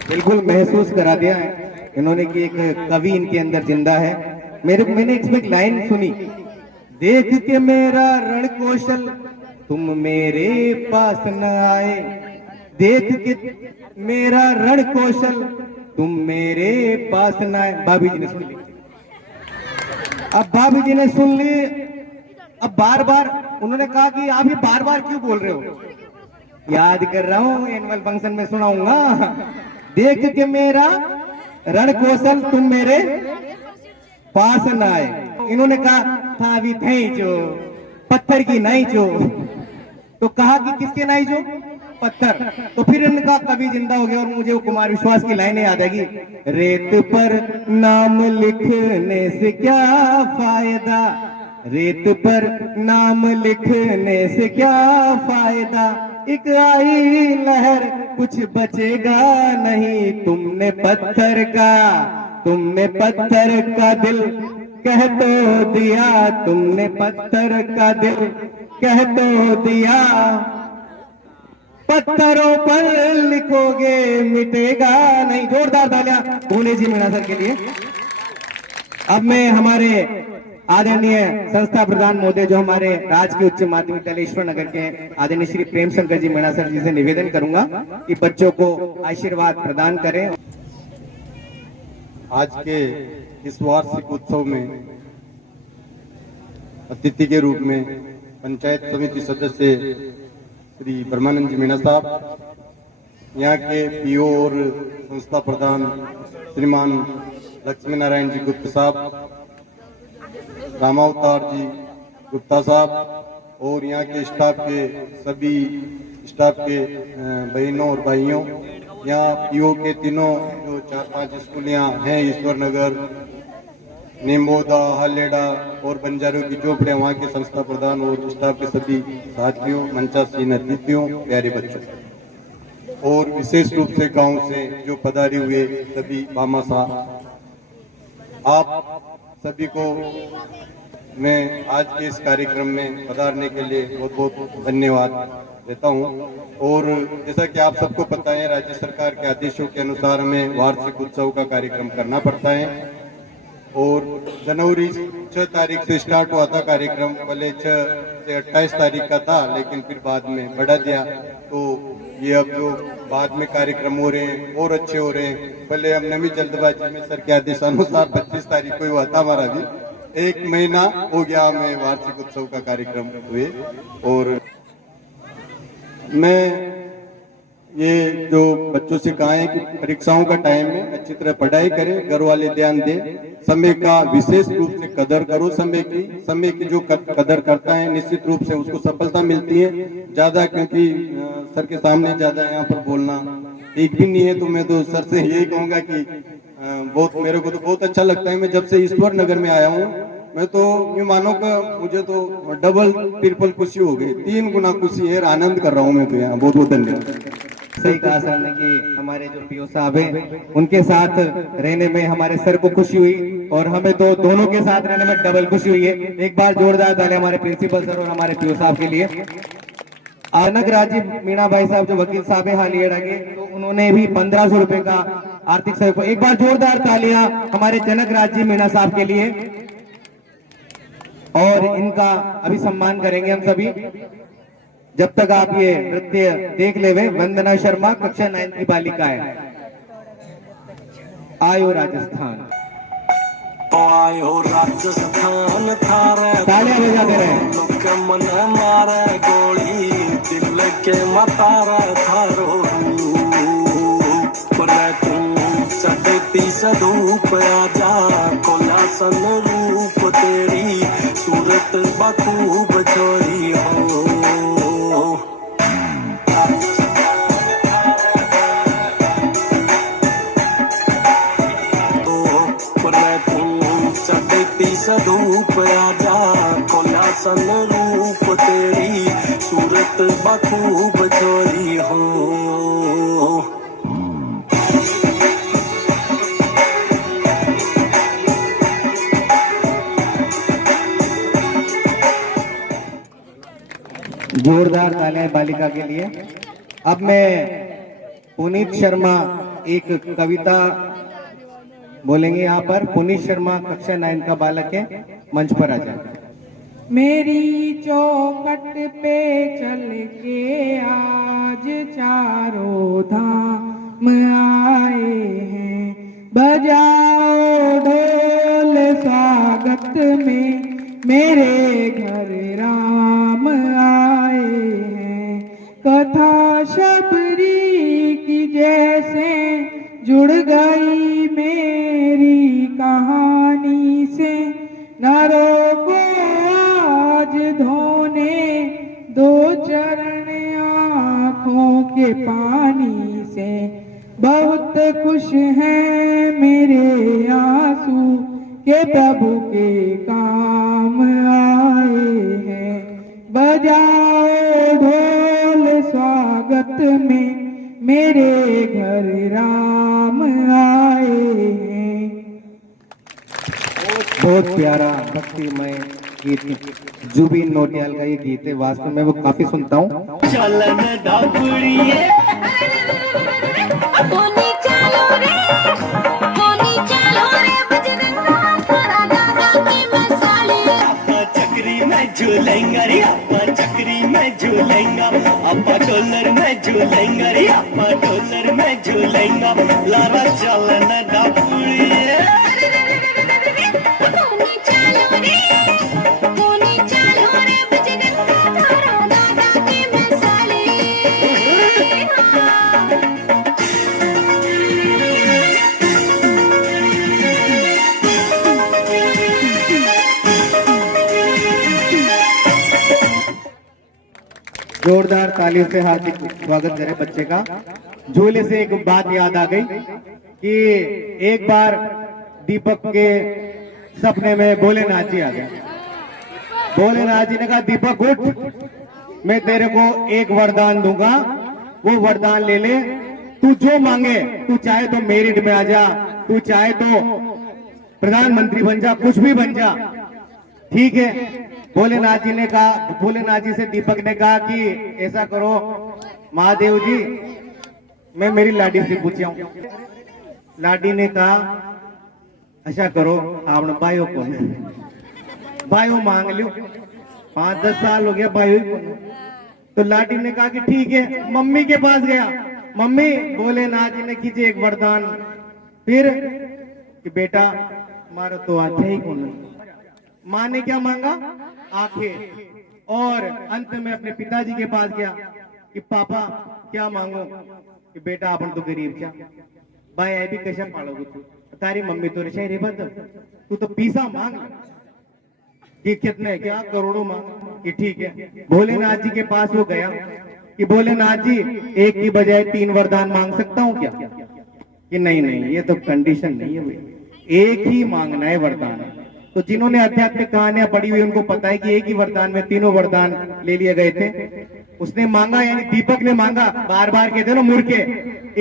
बिल्कुल महसूस करा दिया है इन्होंने कि एक कवि इनके अंदर जिंदा है। मैंने इसमें एक लाइन सुनी, देख के मेरा रण कौशल तुम मेरे पास न आए, देख के मेरा रण कौशल तुम मेरे पास न आए। भाभी जी ने सुन ली, अब भाभी जी ने सुन ली। अब बार बार उन्होंने कहा कि आप ये बार बार क्यों बोल रहे हो। याद कर रहा हूं, एनुअल फंक्शन में सुनाऊंगा। देख के मेरा रण कौशल तुम मेरे पास न आए। इन्होंने कहा था अभी थे जो पत्थर की नहीं जो, तो कहा कि किसके नहीं जो पत्थर। तो फिर इनका कवि जिंदा हो गया और मुझे वो कुमार विश्वास की लाइनें याद आएगी, रेत पर नाम लिखने से क्या फायदा, रेत पर नाम लिखने से क्या फायदा, एक आई लहर कुछ बचेगा नहीं। तुमने पत्थर का दिल कह तो दिया, तुमने पत्थर का दिल कह तो दिया, पत्थरों पर लिखोगे मिटेगा नहीं। जोरदार तालियां भोले जी मीणा सर के लिए। अब मैं हमारे आदरणीय संस्था प्रधान महोदय जो हमारे राजकीय उच्च माध्यमिक विद्यालय ईश्वर नगर के आदरणीय श्री प्रेम शंकर जी मीणा सर जी से निवेदन करूंगा कि बच्चों को आशीर्वाद प्रदान करें। आज के इस वार्षिक उत्सव में अतिथि के रूप में पंचायत समिति सदस्य श्री ब्रह्मानंद जी मीणा साहब, यहाँ के पीओ और संस्था प्रधान श्रीमान लक्ष्मी नारायण जी गुप्ता साहब, रामावतार जी गुप्ता साहब और यहाँ के स्टाफ के सभी स्टाफ के बहनों और भाइयों, यहाँ पीओ के तीनों जो 4-5 स्कूल यहाँ हैं, ईश्वर नगर, निम्बोदा, हालेडा और बंजारों की चौपड़े, वहाँ के संस्था प्रधान और स्टाफ के सभी साथियों, मंचासीन अतिथियों, प्यारे बच्चों और विशेष रूप से गांव से जो पधारे हुए सभी मामा साहब, आप सभी को मैं आज के इस कार्यक्रम में पधारने के लिए बहुत बहुत धन्यवाद देता हूं। और जैसा कि आप सबको पता है, राज्य सरकार के आदेशों के अनुसार हमें वार्षिक उत्सव का कार्यक्रम करना पड़ता है और जनवरी 6 तारीख से स्टार्ट हुआ था कार्यक्रम, पहले 6 से 28 तारीख का था, लेकिन फिर बाद में बढ़ा दिया। तो ये अब जो बाद में कार्यक्रम हो रहे हैं और अच्छे हो रहे हैं। पहले हमने भी जल्दबाजी में सर के आदेशानुसार 25 तारीख को हुआ था, हमारा भी 1 महीना हो गया हमें वार्षिक उत्सव का कार्यक्रम हुए। और मैं ये जो बच्चों से कहा है कि परीक्षाओं का टाइम में अच्छी तरह पढ़ाई करें, घर वाले ध्यान दें, समय का विशेष रूप से कदर करो। समय की जो कदर करता है निश्चित रूप से उसको सफलता मिलती है। ज्यादा क्योंकि सर के सामने ज्यादा यहाँ पर बोलना ठीक भी नहीं है, तो मैं तो सर से यही कहूंगा कि मेरे को तो बहुत अच्छा लगता है। मैं जब से ईश्वर नगर में आया हूँ, मैं तो ये मानो का मुझे तो डबल ट्रिपल खुशी हो गई, 3 गुना खुशी है, आनंद कर रहा हूँ मैं तो यहाँ। बहुत बहुत धन्यवाद। सही कहा सर ने कि हमारे जो पीओ साहब हैं उनके साथ रहने में हमारे सर को खुशी हुई और हमें तो दोनों के साथ रहने में डबल खुशी हुई है। एक बार जोरदार तालियां हमारे प्रिंसिपल सर और हमारे पीओ साहब के लिए। जनक राजी मीणा भाई साहब जो वकील साहब है हालियाड़ा के, तो उन्होंने भी 1500 रुपए का आर्थिक सहयोग। एक बार जोरदार तालियां हमारे जनक राजी मीणा साहब के लिए। और इनका अभी सम्मान करेंगे हम सभी। जब तक आप ये नृत्य देख लेवे, वंदना शर्मा कक्षा 9 की बालिका है, आयो राजस्थान। आयो राजस्थान थारे तालियां बजाते रहे। मन मारे गोली दिल के मतारा थारो पर तू खूब छोरी हो सधूप राजा खोला सन रूप तेरी सूरत बखूब छोरी हो जोरदार तालियां बालिका के लिए। अब मैं पुनीत शर्मा एक कविता बोलेंगे यहाँ पर। पुनीत शर्मा कक्षा 9 का बालक है, मंच पर आ जाए। मेरी चौखट पे चल के आज चारों धाम आए हैं, बजाओ ढोल स्वागत में मेरे घर राम आए हैं। कथा शबरी की जैसे जुड़ गई मेरी कहानी से, न रोको आज धोने दो चरण आँखों के पानी से। बहुत खुश हैं मेरे आंसू के प्रभु के काम आए हैं, बजाओ ढोल स्वागत में मेरे घर राम आए हैं। बहुत प्यारा भक्तिमय गीत, जुबिन नौटियाल का ये गीत है। वास्तव में वो काफी सुनता हूँ। चलन दापुड़िए कोनी चलो रे बजरंगा थारा दादा की मसाले। आपा चक्री में झूलेंगे रे, आपा चक्री में झूलेंगे, आपा डॉलर में झूलेंगे रे, आपा डॉलर में झूलेंगे। लारा चलन दापुड़िए कोनी चलो रे बजरंगा थारा दादा की मसाले। जोरदार तालियों से हार्दिक स्वागत करें बच्चे का। झूले से एक बात याद आ गई कि एक बार दीपक के सपने में भोलेनाथ जी आ गए। भोलेनाथ जी ने कहा, दीपक उठ, मैं तेरे को एक वरदान दूंगा, वो वरदान ले ले, तू जो मांगे, तू चाहे तो मेरिट में आ जा, तू चाहे तो प्रधानमंत्री बन जा, कुछ भी बन जा, ठीक है। भोलेनाथ जी ने कहा, भोलेनाथ जी से दीपक ने कहा कि ऐसा करो महादेव जी, मैं मेरी लाडी से पूछा हूं। लाडी ने कहा, ऐसा करो आपने बायो कौन बायो मांग लियो, 5-10 साल हो गया बायो ही कौन। तो लाडी ने कहा कि ठीक है। मम्मी के पास गया, मम्मी भोलेनाथ जी ने खींचे एक वरदान, फिर कि बेटा हमारा तो आंखें ही कौन। माँ ने क्या मांगा? आंखें। और अंत में अपने पिताजी के पास गया कि पापा क्या मांगो? कि बेटा अपन तो गरीब क्या भाई है भी कैसे पालोगे तू, तारी मम्मी तो रे बंद, तू तो पीसा मांग कि कितने, क्या करोड़ों मांग कि ठीक है। भोलेनाथ जी के पास वो गया कि भोलेनाथ जी एक की बजाय 3 वरदान मांग सकता हूँ क्या? कि नहीं नहीं, ये तो कंडीशन नहीं है भाई, एक ही मांगना है वरदान। तो जिन्होंने आध्यात्मिक कहानियां पढ़ी हुई उनको पता है कि एक ही वरदान में 3 वरदान ले लिए गए थे। उसने मांगा, यानी दीपक ने मांगा, बार बार कहते ना मुड़ के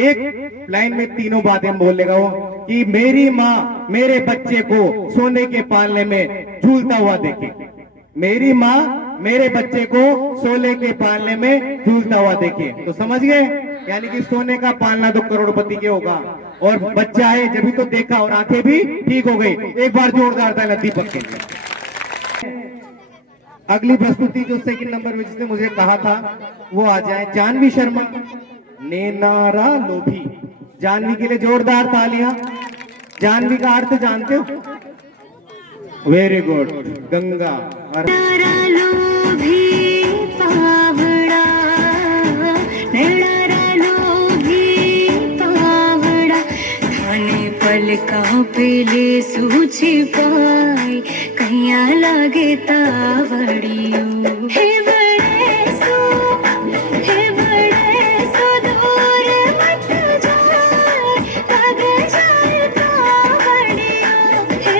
एक लाइन में 3 बातें बोल लेगा वो कि मेरी माँ मेरे बच्चे को सोने के पालने में झूलता हुआ देखे, मेरी माँ मेरे बच्चे को सोने के पालने में झूलता हुआ देखे। तो समझ गए, यानी कि सोने का पालना तो करोड़पति के होगा, और बच्चा है जब भी तो देखा, और आंखें भी ठीक हो गई। एक बार जोरदार ताली दीपक के लिए। अगली प्रस्तुति जो 2 नंबर में जिसने मुझे कहा था वो आ जाए, जानवी शर्मा, नेनारा लोभी। जानवी के लिए जोरदार तालियां। जानवी का अर्थ जानते हो? Very good, Ganga. पलका पेले सूझी पाई सैया लागे तावड़ियो हे बड़े सो दूर मत जाए लग जाए तावड़ियो हे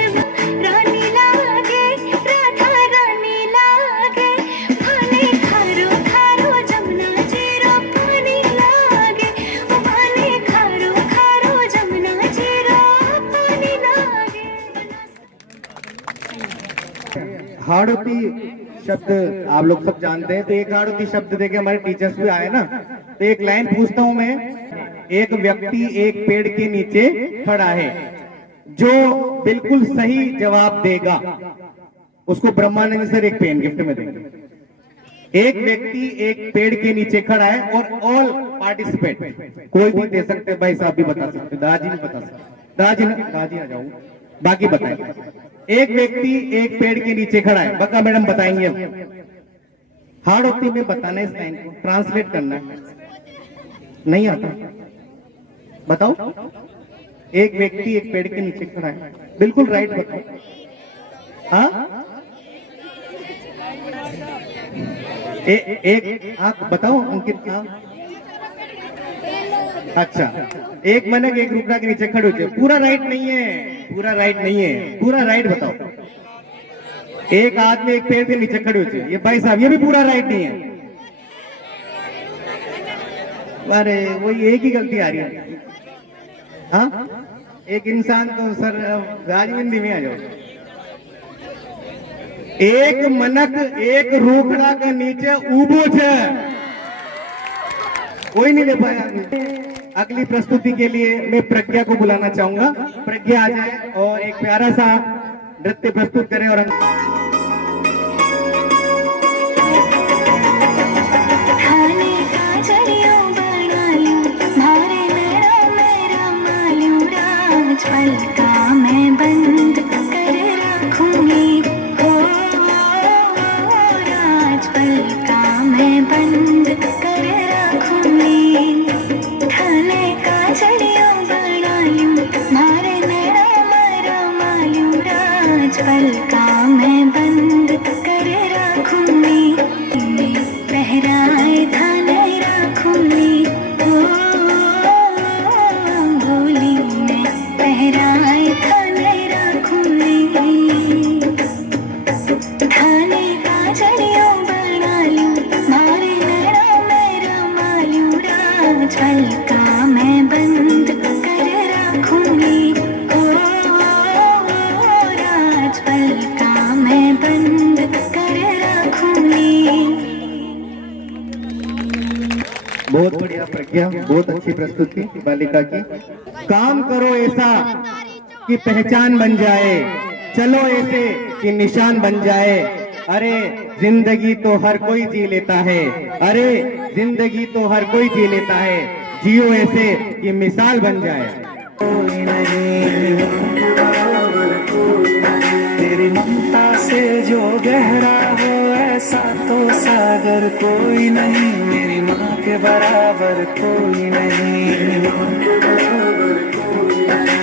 रानी लागे राधा रानी लागे पानी खारो खारो जमुना जीरो पानी लागे पानी खारो खारो जमुना जीरो पानी लागे हाड़ोती शब्द आप लोग सब जानते हैं, तो एक हाड़ोती शब्द देके हमारे टीचर्स भी आए ना, तो एक लाइन पूछता हूं मैं। एक व्यक्ति एक पेड़ के नीचे खड़ा है, जो बिल्कुल सही जवाब देगा उसको ब्रह्मानंद सर एक पेन गिफ्ट में देंगे। एक व्यक्ति एक पेड़ के नीचे खड़ा है और ऑल पार्टिसिपेट, कोई भी दे सकते हैं, भाई साहब भी बता सकते, दादाजी भी बता सकते, दादाजी आ जाओ, बाकी बताएंगे। एक व्यक्ति एक पेड़ के नीचे खड़ा है, बका मैडम बताएंगे। अब हाड़ोती में बताना है, इस लाइन को ट्रांसलेट करना है, नहीं आता बताओ। एक व्यक्ति एक पेड़ के नीचे खड़ा है, बिल्कुल राइट बताओ। हाँ एक आप बताओ अंकित। हाँ अच्छा, एक मनक एक रुपड़ा के नीचे खड़े होते, पूरा राइट नहीं है, पूरा राइट नहीं है, पूरा राइट बताओ। एक आदमी एक पेड़ के नीचे खड़े होते, ये भाई साहब ये भी पूरा राइट नहीं है। अरे वो एक ही गलती आ रही है। हाँ एक इंसान तो सर राजविंदी में आ जाओ। एक मनक एक रोकड़ा के नीचे उबो छे, कोई नहीं ले पाया। अगली प्रस्तुति के लिए मैं प्रज्ञा को बुलाना चाहूंगा, प्रज्ञा आ जाए और एक प्यारा सा नृत्य प्रस्तुत करें। और खाने का जरियो बना लूं मारे मेरा मालूम राज पलका मैं बंद कर रखूंगी हो राज पलका मैं बंद कर रखूंगी। खाने का जरियो बना लूं मारे मेरा मालूम राज पलका मैं बंद कर रखूंगी। पहराए थाने रखूंगी ओ भोली में पहराए थाने रखूंगी। थाने का जरियो बना लूं मारे मेरा मालूम राज पलका मैं बंद कर रखूंगी ओ राज पलका मैं बंद कर रखूंगी। बहुत बढ़िया प्रज्ञा, बहुत अच्छी प्रस्तुति बालिका की। काम करो ऐसा कि पहचान बन जाए, चलो ऐसे कि निशान बन जाए। अरे जिंदगी तो हर कोई जी लेता है, अरे जिंदगी तो हर कोई जी लेता है, जियो ऐसे कि मिसाल बन जाए। कोई नहीं तेरी ममता से जो गहरा हो ऐसा तो सागर कोई नहीं, मेरी माँ के बराबर कोई नहीं,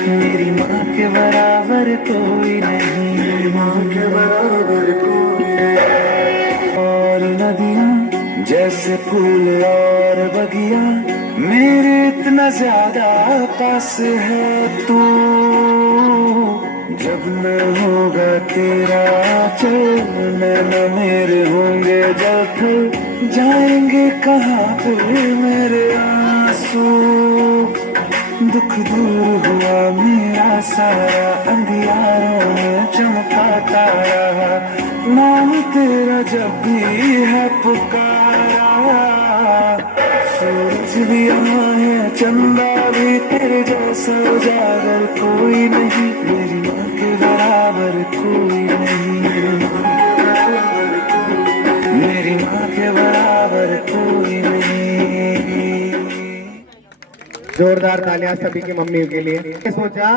मेरी माँ के बराबर कोई नहीं, मेरी माँ के बराबर कोई नहीं। और नदियाँ जैसे फूल और बगिया मेरे इतना ज्यादा पास है तू, जब न होगा तेरा चल नैना मेरे होंगे जल जाएंगे कहाँ पे मेरे आंसू। दुख दूर हुआ मेरा सारा, अंधियारों में चमका तारा, नाम तेरा जब भी है पुकारा। सूरज भी यहाँ है, चंदा भी तेरे जैसा उजागर कोई नहीं, मेरी माँ के बराबर कोई नहीं, मेरी माँ के बराबर कोई नहीं। जोरदार तालियां सभी की मम्मियों के लिए। मैंने सोचा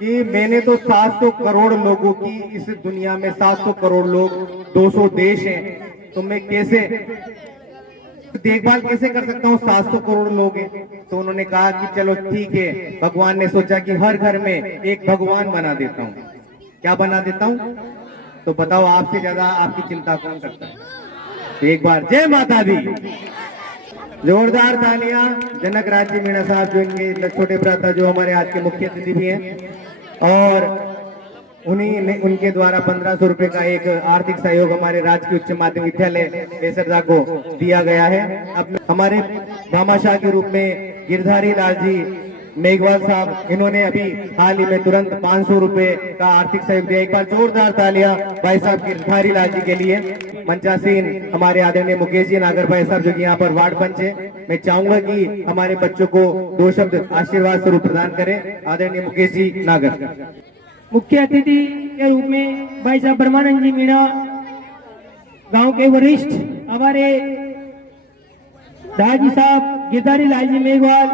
कि मैंने तो 700 करोड़ लोगों की इस दुनिया में 700 करोड़ लोग 200 देश हैं, तो मैं कैसे देखभाल कैसे कर सकता हूँ, 700 करोड़ लोग हैं। तो उन्होंने कहा कि चलो ठीक है, भगवान ने सोचा कि हर घर में एक भगवान बना देता हूँ। क्या बना देता हूँ? तो बताओ आपसे ज्यादा आपकी चिंता कौन करता है? तो एक बार जय माता दी, जोरदार तालियां जनक राज्य मीणा साहब जो इनके छोटे भ्राता जो हमारे आज के मुख्य अतिथि भी हैं, और उन्हीं ने उनके द्वारा 1500 रुपए का एक आर्थिक सहयोग हमारे राजकीय उच्च माध्यमिक विद्यालय बेसरदा को दिया गया है। अब हमारे भामाशाह के रूप में गिरधारी लाल जी मेघवाल साहब, इन्होंने अभी हाल ही में तुरंत 500 रुपए का आर्थिक सहयोग दिया। एक बार जोरदार तालियां भाई साहब गिरधारी लाल जी के लिए। मंचासीन हमारे आदरणीय मुकेश जी नागर भाई साहब जो कि यहाँ पर वार्ड पंच है, मैं चाहूंगा कि हमारे बच्चों को 2 शब्द आशीर्वाद स्वरूप प्रदान करें। आदरणीय मुकेश जी नागर। मुख्य अतिथि के रूप में भाई साहब ब्रह्मानंद जी मीणा, गांव के वरिष्ठ हमारे दादी साहब गिरधारी लाल जी मेघवाल,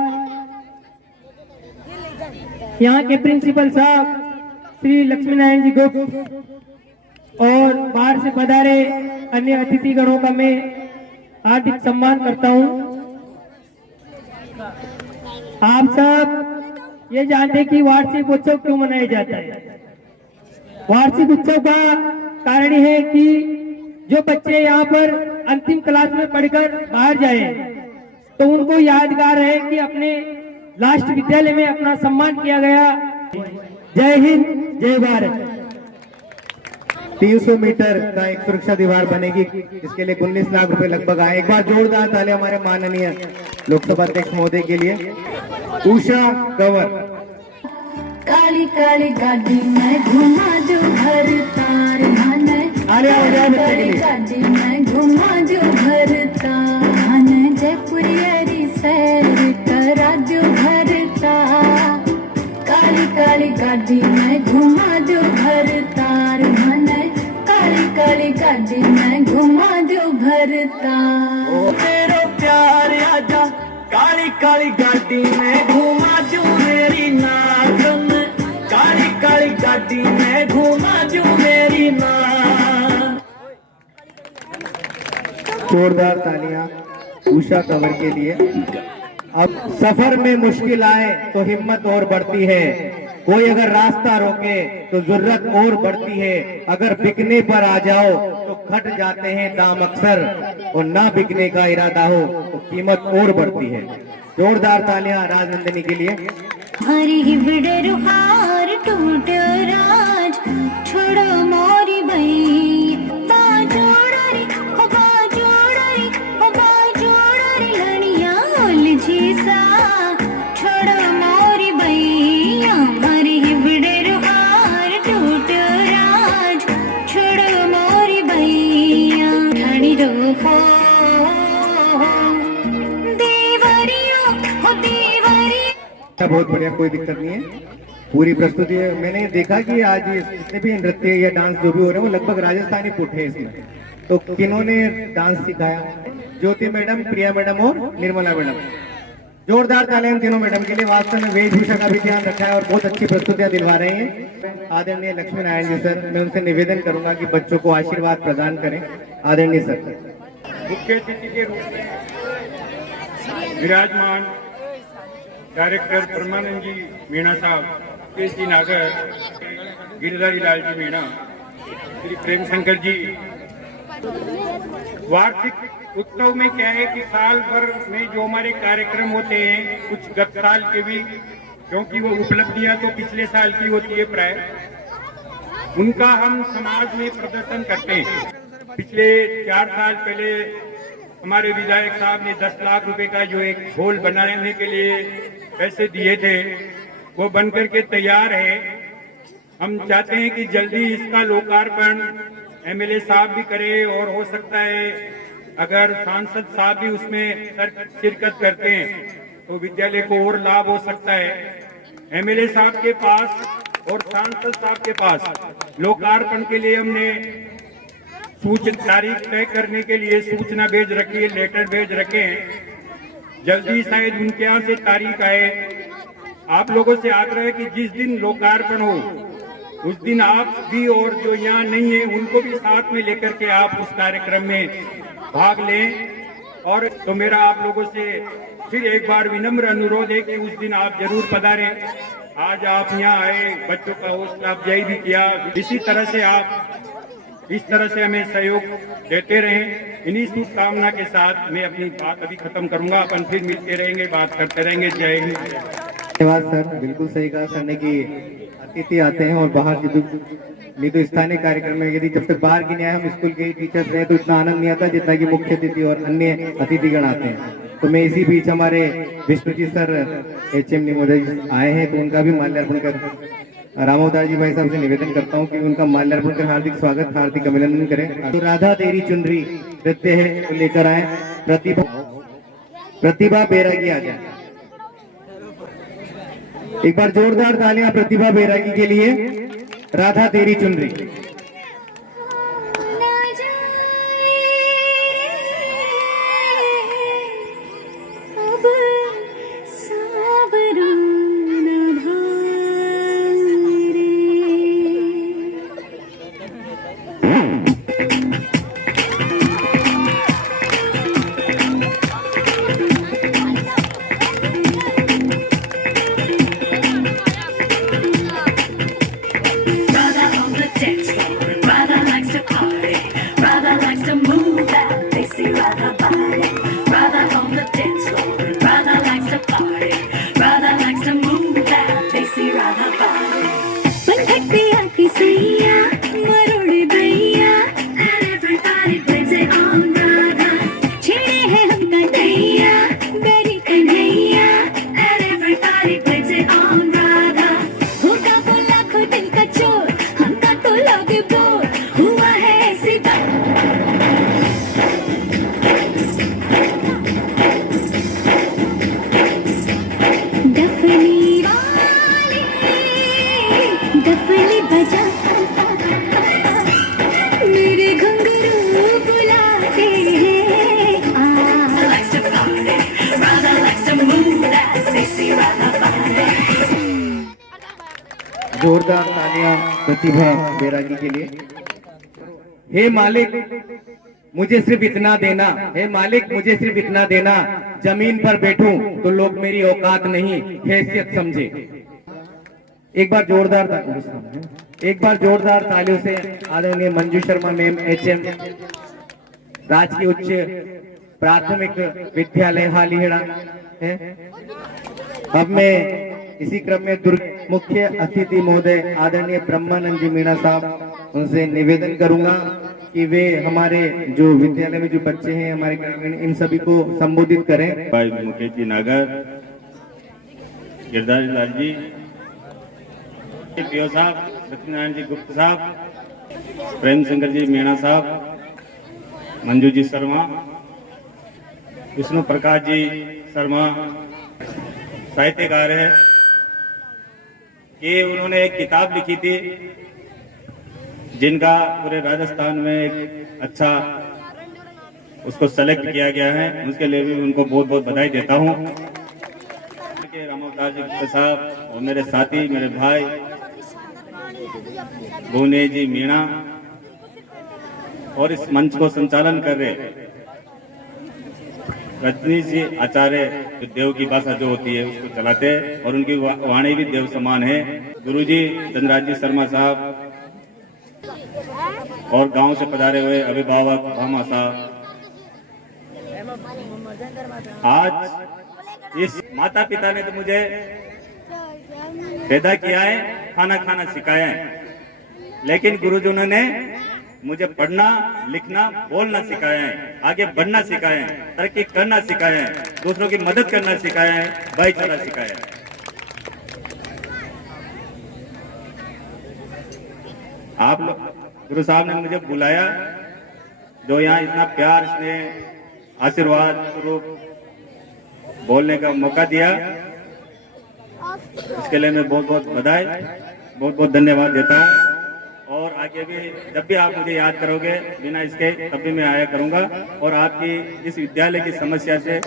यहाँ के प्रिंसिपल साहब श्री लक्ष्मी नारायण जी गुप्त, और बाहर से पधारे अन्य अतिथि गणों का मैं हार्दिक सम्मान करता हूँ। आप सब ये जानते कि वार्षिक उत्सव क्यों मनाया जाता है? वार्षिक उत्सव का कारण यह है कि जो बच्चे यहाँ पर अंतिम क्लास में पढ़कर बाहर जाए तो उनको यादगार है कि अपने लास्ट विद्यालय में अपना सम्मान किया गया। जय हिंद, जय भारत। 300 मीटर का एक सुरक्षा दीवार बनेगी, जिसके लिए 19 लाख रुपए लगभग आए। एक बार जोरदार तालियां हमारे माननीय लोकसभा अध्यक्ष महोदय के लिए। उषा कंवर। काली काली गाड़ी में घुमा जो घर तार मन, काली गाड़ी में घुमा जो घर तार, जयपुरियरी सैर करा जो घर तार। काली काली गाड़ी में घुमा जो घर तार मन, काली काली गाड़ी में घुमा जो घर तार। तेरा प्यार आजा काली काली गाड़ी में घुमा जो मेरी नागन, काली काली गाड़ी में घुमा जो मेरी नाग। जोरदार तालियां उषा कंवर के लिए। अब सफर में मुश्किल आए तो हिम्मत और बढ़ती है, कोई अगर रास्ता रोके तो जरूरत और बढ़ती है, अगर बिकने पर आ जाओ तो घट जाते हैं दाम अक्सर, और ना बिकने का इरादा हो तो कीमत और बढ़ती है। जोरदार तालियां राजनंदिनी के लिए। हरी हिबड़े रुहार टूट राज छोड़ो मोरी बई, बाजोड़री ओ बाजोड़री ओ बाजोड़री लड़िया उलझी सा, छोड़ो मोरी बई। हरी हिबड़े रुहार टूट राज छोड़ो मोरी बई, ठाणी रो बहुत बढ़िया, कोई दिक्कत नहीं है। पूरी प्रस्तुति है। मैंने देखा कि आज जितने भी नृत्य या डांस जो भी हो रहे हैं वो लगभग राजस्थानी पुट है इसमें। तो किन्होंने डांस सिखाया? ज्योति मैडम, प्रिया मैडम और निर्मला मैडम। जोरदार तालियां इन तीनों मैडम के लिए। वास्तव में वेशभूषा का भी ध्यान रखा है और बहुत अच्छी प्रस्तुतियां दिलवा रहे हैं। आदरणीय लक्ष्मी नारायण जी सर, मैं उनसे निवेदन करूंगा कि बच्चों को आशीर्वाद प्रदान करें। आदरणीय सर। मुख्य अतिथि के रूप में विराजमान डायरेक्टर ब्रह्मानंद जी मीणा साहब, मुकेश जी नागर, गिरधारी लाल जी मीणा, श्री प्रेम शंकर जी। वार्षिक उत्सव में क्या है कि साल भर में जो हमारे कार्यक्रम होते हैं, कुछ गत साल के भी, क्योंकि वो उपलब्धियां तो पिछले साल की होती है प्राय, उनका हम समाज में प्रदर्शन करते हैं। पिछले 4 साल पहले हमारे विधायक साहब ने 10 लाख रुपए का जो एक होल बनाने के लिए पैसे दिए थे, वो बनकर के तैयार है। हम चाहते हैं कि जल्दी इसका लोकार्पण एमएलए साहब भी करे, और हो सकता है अगर सांसद साहब भी उसमें शिरकत करते हैं तो विद्यालय को और लाभ हो सकता है। एमएलए साहब के पास और सांसद साहब के पास लोकार्पण के लिए हमने तारीख तय करने के लिए सूचना भेज रखी है, लेटर भेज रखे हैं। जल्दी शायद उनके यहाँ से तारीख आए। आप लोगों से आग्रह है कि जिस दिन लोकार्पण हो उस दिन आप भी और जो यहाँ नहीं है उनको भी साथ में लेकर के आप उस कार्यक्रम में भाग लें। और तो मेरा आप लोगों से फिर एक बार विनम्र अनुरोध है कि उस दिन आप जरूर पधारें। आज आप यहाँ आए, बच्चों का हौसला अफजाई भी किया, इसी तरह से आप इस तरह से हमें सहयोग देते रहें। इन्हीं शुभकामना के साथ मैं अपनी बात अभी खत्म करूंगा। अपन फिर मिलते रहेंगे, बात करते रहेंगे। जय हिंद। धन्यवाद सर, बिल्कुल सही कहा सर ने कि अतिथि आते हैं और बाहर की नहीं तो स्थानीय कार्यक्रम में यदि जब तक बाहर की नहीं आए, हम स्कूल के ही टीचर्स रहे तो इतना आनंद नहीं आता जितना कि मुख्य अतिथि और अन्य अतिथिगण आते हैं। तो मैं इसी बीच हमारे विष्णुजी सर HM निमोदय आए हैं तो उनका भी माल्यार्पण कर रामोदास जी भाई साहब से निवेदन करता हूं कि उनका माल्यार्पण कर हार्दिक स्वागत, हार्दिक अभिनंदन करें। तो राधा तेरी चुनरी नृत्य है तो लेकर आए प्रतिभा बैरागी आ जाए। एक बार जोरदार तालियां प्रतिभा बैरागी के लिए। राधा तेरी चुनरी। जोरदार तालियां प्रतिभा बैरागी के लिए। हे मालिक मुझे सिर्फ इतना देना, हे मालिक मुझे सिर्फ इतना देना, जमीन पर बैठूं तो लोग मेरी औकात नहीं हैसियत समझे। एक बार जोरदार तालियों से आदरणीय मंजू शर्मा मैम HM राजकीय उच्च प्राथमिक विद्यालय हालीहेड़ा है। अब मैं इसी क्रम में मुख्य अतिथि महोदय आदरणीय ब्रह्मानंद जी मीणा साहब, उनसे निवेदन करूंगा कि वे हमारे जो विद्यालय में जो बच्चे हैं हमारे इन सभी को संबोधित करें। भाई मुकेश जी नागर, गिरधारी लाल जी, पीओ साहब, सत्यनारायण जी गुप्ता साहब, प्रेम शंकर जी मीणा साहब, मंजू जी शर्मा, विष्णु प्रकाश जी शर्मा साहित्यकार है कि उन्होंने एक किताब लिखी थी जिनका पूरे राजस्थान में एक अच्छा उसको सेलेक्ट किया गया है। उसके लिए भी उनको बहुत बहुत बधाई देता हूँ। रामोदास जी गुप्ता साहब और मेरे साथी, मेरे भाई भुवनेश जी मीणा और इस मंच को संचालन कर रहे रजनीश जी आचार्य, जो देव की भाषा जो होती है उसको चलाते हैं और उनकी वाणी भी देव समान है। गुरुजी धनराज जी शर्मा साहब और गांव से पधारे हुए अभिभावक भामा साहब। आज इस माता पिता ने तो मुझे पैदा किया है, खाना खाना सिखाया है, लेकिन गुरुजनों ने मुझे पढ़ना, लिखना, बोलना सिखाया है, आगे बढ़ना सिखाया है, तरक्की करना सिखाया है, दूसरों की मदद करना सिखाया है, भाईचारा सिखाया है। आप लोग गुरु साहब ने मुझे बुलाया, जो यहाँ इतना प्यार से आशीर्वाद स्वरूप बोलने का मौका दिया, इसके लिए मैं बहुत बहुत बधाई, बहुत बहुत धन्यवाद देता हूँ। और आगे भी जब भी आप मुझे याद करोगे बिना इसके तब भी मैं आया करूंगा और आपकी इस विद्यालय की समस्या से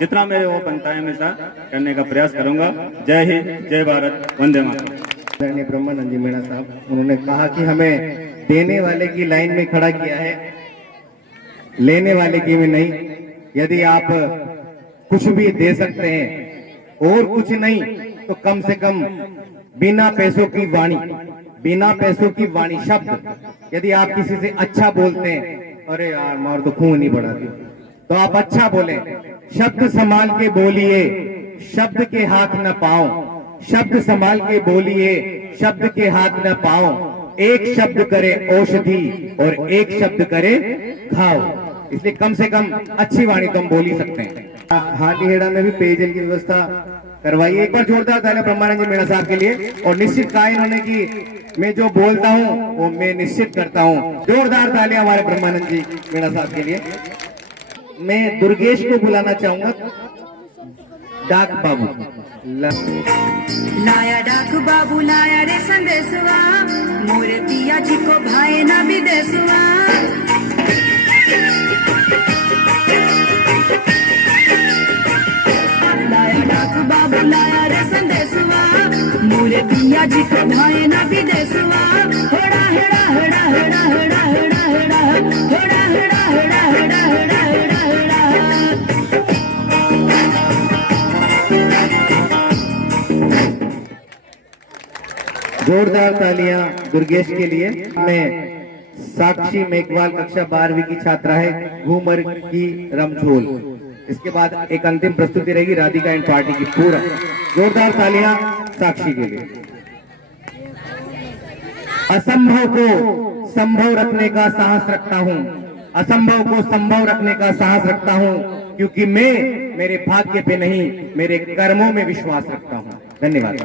जितना मेरे वो बनता है हमेशा करने का प्रयास करूंगा। जय हिंद, जय भारत, वंदे मातरम। ब्रह्मानंद जी मीणा साहब, उन्होंने कहा कि हमें देने वाले की लाइन में खड़ा किया है, लेने वाले की में नहीं। यदि आप कुछ भी दे सकते हैं और कुछ नहीं तो कम से कम बिना पैसों की वाणी, बिना पैसों की वाणी शब्द। यदि आप किसी से अच्छा बोलते हैं, अरे यार मार तो खून नहीं बढ़ाती, तो आप अच्छा बोले, शब्द संभाल के बोलिए, शब्द के हाथ न पाओ, शब्द संभाल के बोलिए, शब्द के हाथ न पाओ, एक शब्द करे औषधि और एक शब्द करे खाओ। इसलिए कम से कम अच्छी वाणी तो हम बोल ही सकते हैं। हाथीहेड़ा में भी पेयजल की व्यवस्था करवाइए। एक बार जोरदार तालियां ब्रह्मानंद जी मीणा साहब के लिए। और निश्चित कहा इन्होंने कि मैं जो बोलता हूं वो मैं निश्चित करता हूं। जोरदार तालियां हमारे ब्रह्मानंद जी मीणा साहब के लिए। मैं दुर्गेश को बुलाना चाहूंगा। डाक बाबू लाया डाक बाबू लाया रे संदेशवा, मोरे पिया जी को भाई ना विदेशवा। लाया डाक बाबू लाया रे संदेशवा, मोरे पिया जी को भाई ना विदेशवा। हेड़ा हेड़ा हेड़ा हेड़ा हेड़ा हेड़ा हेड़ा हेड़ा हेड़ा हेड़ा हेड़ा हेड़ा हेड़ा हेड़ा। जोरदार तालियां दुर्गेश के लिए। मैं साक्षी मेघवाल कक्षा 12वीं की छात्रा है, घूमर की रमझोल। इसके बाद एक अंतिम प्रस्तुति रहेगी राधिका एंड पार्टी की। पूरा जोरदार तालियां साक्षी के लिए। असंभव को संभव रखने का साहस रखता हूं, असंभव को संभव रखने का साहस रखता हूं, क्योंकि मैं मेरे भाग्य पे नहीं मेरे कर्मों में विश्वास रखता हूं। धन्यवाद।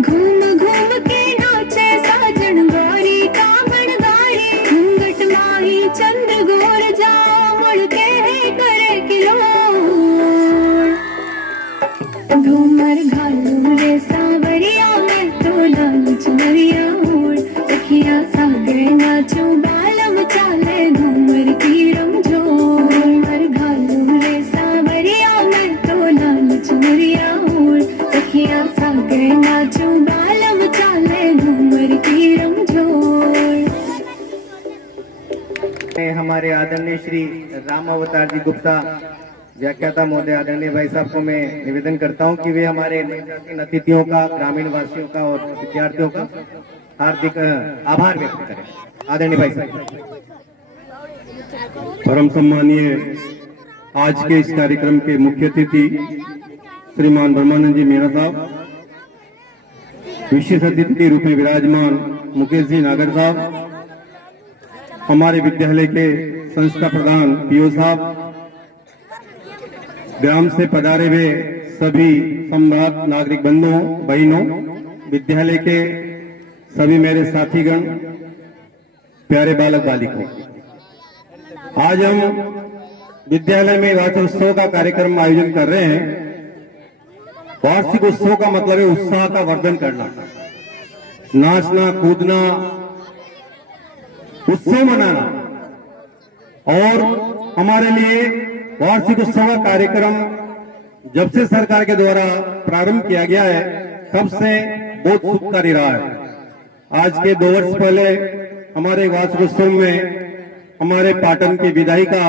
घूम घूम के नाचे साजन गोरी कामण गारी, घूंघट माही चंद गोर जाओ मुड़ के करे किलो। घूमर घालू रे सावरिया मैं तो लाल चुनरिया ओढ़, सखिया सागरे नाचू बालम चाले घूमर की रमझोल। घूमर घालू रे सावरिया मैं तो लाल चुनरिया ओढ़, सखिया सागरे नाचू बालम चाले घूमर की रमझोल। हमारे आदरणीय श्री राम अवतार जी गुप्ता व्याख्याता महोदय आदरणीय भाई साहब को मैं निवेदन करता हूं कि वे हमारे अतिथियों का, ग्रामीण वासियों का और विद्यार्थियों का हार्दिक आभार व्यक्त करें। आदरणीय भाई साहब। परम सम्मानीय आज के इस कार्यक्रम के मुख्य अतिथि श्रीमान ब्रह्मानंद जी मीणा साहब, विशेष अतिथि के रूप में विराजमान मुकेश जी नागर साहब, हमारे विद्यालय के संस्था प्रधान पीओ साहब, ग्राम से पधारे हुए सभी सम्राट नागरिक बंधुओं बहनों, विद्यालय के सभी मेरे साथीगण, प्यारे बालक बालिकों, आज हम विद्यालय में वार्षिकोत्सव का कार्यक्रम आयोजन कर रहे हैं। वार्षिक उत्सव का मतलब है उत्साह का वर्धन करना, नाचना कूदना, उत्सव मनाना। और हमारे लिए वार्षिक उत्सव का कार्यक्रम जब से सरकार के द्वारा प्रारंभ किया गया है तब से बहुत सुखकारी रहा है। आज के 2 वर्ष पहले हमारे वार्षिक उत्सव में हमारे पाटन की विधायिका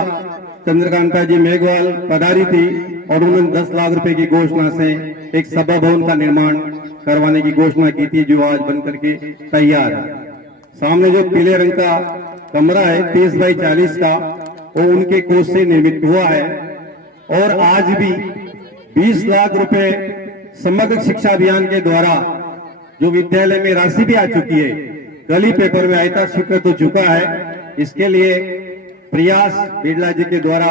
चंद्रकांता जी मेघवाल पधारी थी और उन्होंने 10 लाख रुपए की घोषणा से एक सभा भवन का निर्माण करवाने की घोषणा की थी, जो आज बनकर के तैयार है। सामने जो पीले रंग का कमरा है 30 बाई 40 का, वो उनके कोष से निर्मित हुआ है। और आज भी 20 लाख रुपए समग्र शिक्षा अभियान के द्वारा जो विद्यालय में राशि भी आ चुकी है, कल ही पेपर में आयता स्वीकृत हो चुका है। इसके लिए प्रयास बिरला जी के द्वारा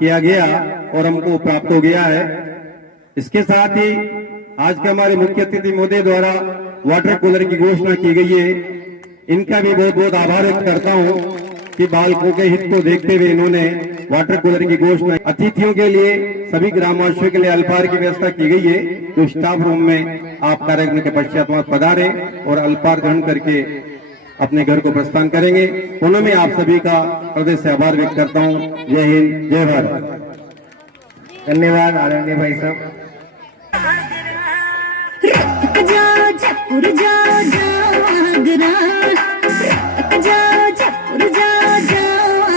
किया गया और हमको प्राप्त हो गया है। इसके साथ ही आज के हमारे मुख्य अतिथि महोदय द्वारा वाटर कूलर की घोषणा की गई है, इनका भी बहुत बहुत आभार व्यक्त करता हूं कि बालकों के हित को देखते हुए इन्होंने वाटर कूलर की घोषणा। अतिथियों के लिए सभी ग्रामवासियों के लिए अल्पाहार की व्यवस्था की गई है, तो स्टाफ रूम में आप कार्यक्रम के पश्चात पधारे और अल्पाहार ग्रहण करके अपने घर को प्रस्थान करेंगे। पुनः मैं आप सभी का हृदय से आभार व्यक्त करता हूं। जय हिंद, जय भारत। धन्यवाद आदरणीय भाई साहब। जा जयपुर जा आगरा, जा जयपुर जा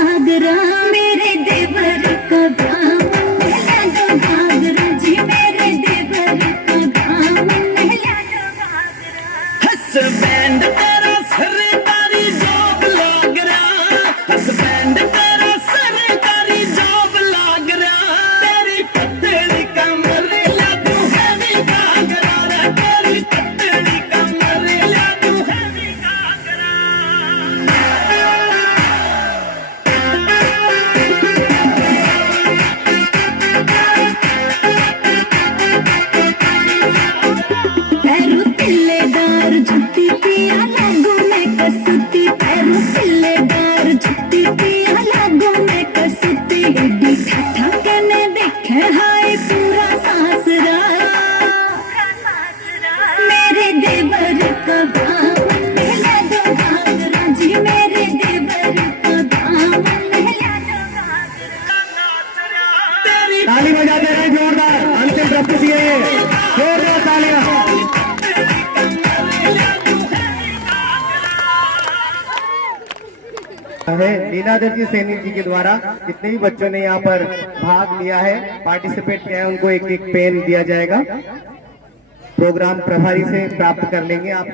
आगरा, मेरे देवर का गाँव नहला दो घाघरा जी, मेरे देवर का गाँव नहला दो घाघरा। बैठा कने देखे हाय पूरा सासरा मेरे देवर का दामन महला दो घाघरा जी मेरे देवर का दामन महला दो घाघरा ताली बजाते रहे जोरदार, अंतिम प्रस्तुति है ये, जोरदार तालियां। है लीलाधर जी सैनी जी के द्वारा जितने भी बच्चों ने यहाँ पर भाग लिया है, पार्टिसिपेट किया है, उनको एक एक पेन दिया जाएगा। प्रोग्राम प्रभारी से प्राप्त कर लेंगे आप।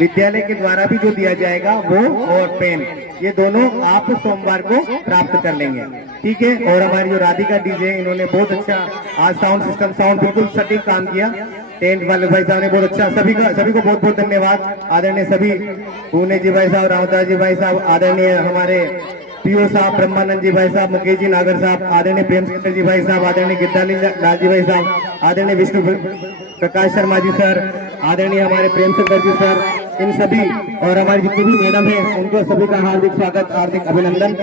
विद्यालय के द्वारा भी जो दिया जाएगा वो और पेन, ये दोनों आप सोमवार को प्राप्त कर लेंगे, ठीक है। और हमारी जो राधिका डीजे, इन्होंने बहुत अच्छा आज साउंड सिस्टम, साउंड बिल्कुल सटीक काम किया। टेंट वाले भाई साहब ने बहुत अच्छा, सभी को बहुत बहुत धन्यवाद। आदरणीय सभी पूने जी भाई साहब, रामदास जी भाई साहब, आदरणीय हमारे पीओ साहब, ब्रह्मानंद जी भाई साहब, मुकेश जी नागर साहब, आदरणीय प्रेम शंकर जी भाई साहब, आदरणीय गिद्दाली लाल जी भाई साहब, आदरणीय विष्णु प्रकाश शर्मा जी सर, आदरणीय हमारे प्रेम शंकर जी सर, इन सभी और हमारी जितनी भी मैडम है उनको सभी का हार्दिक स्वागत, हार्दिक अभिनंदन।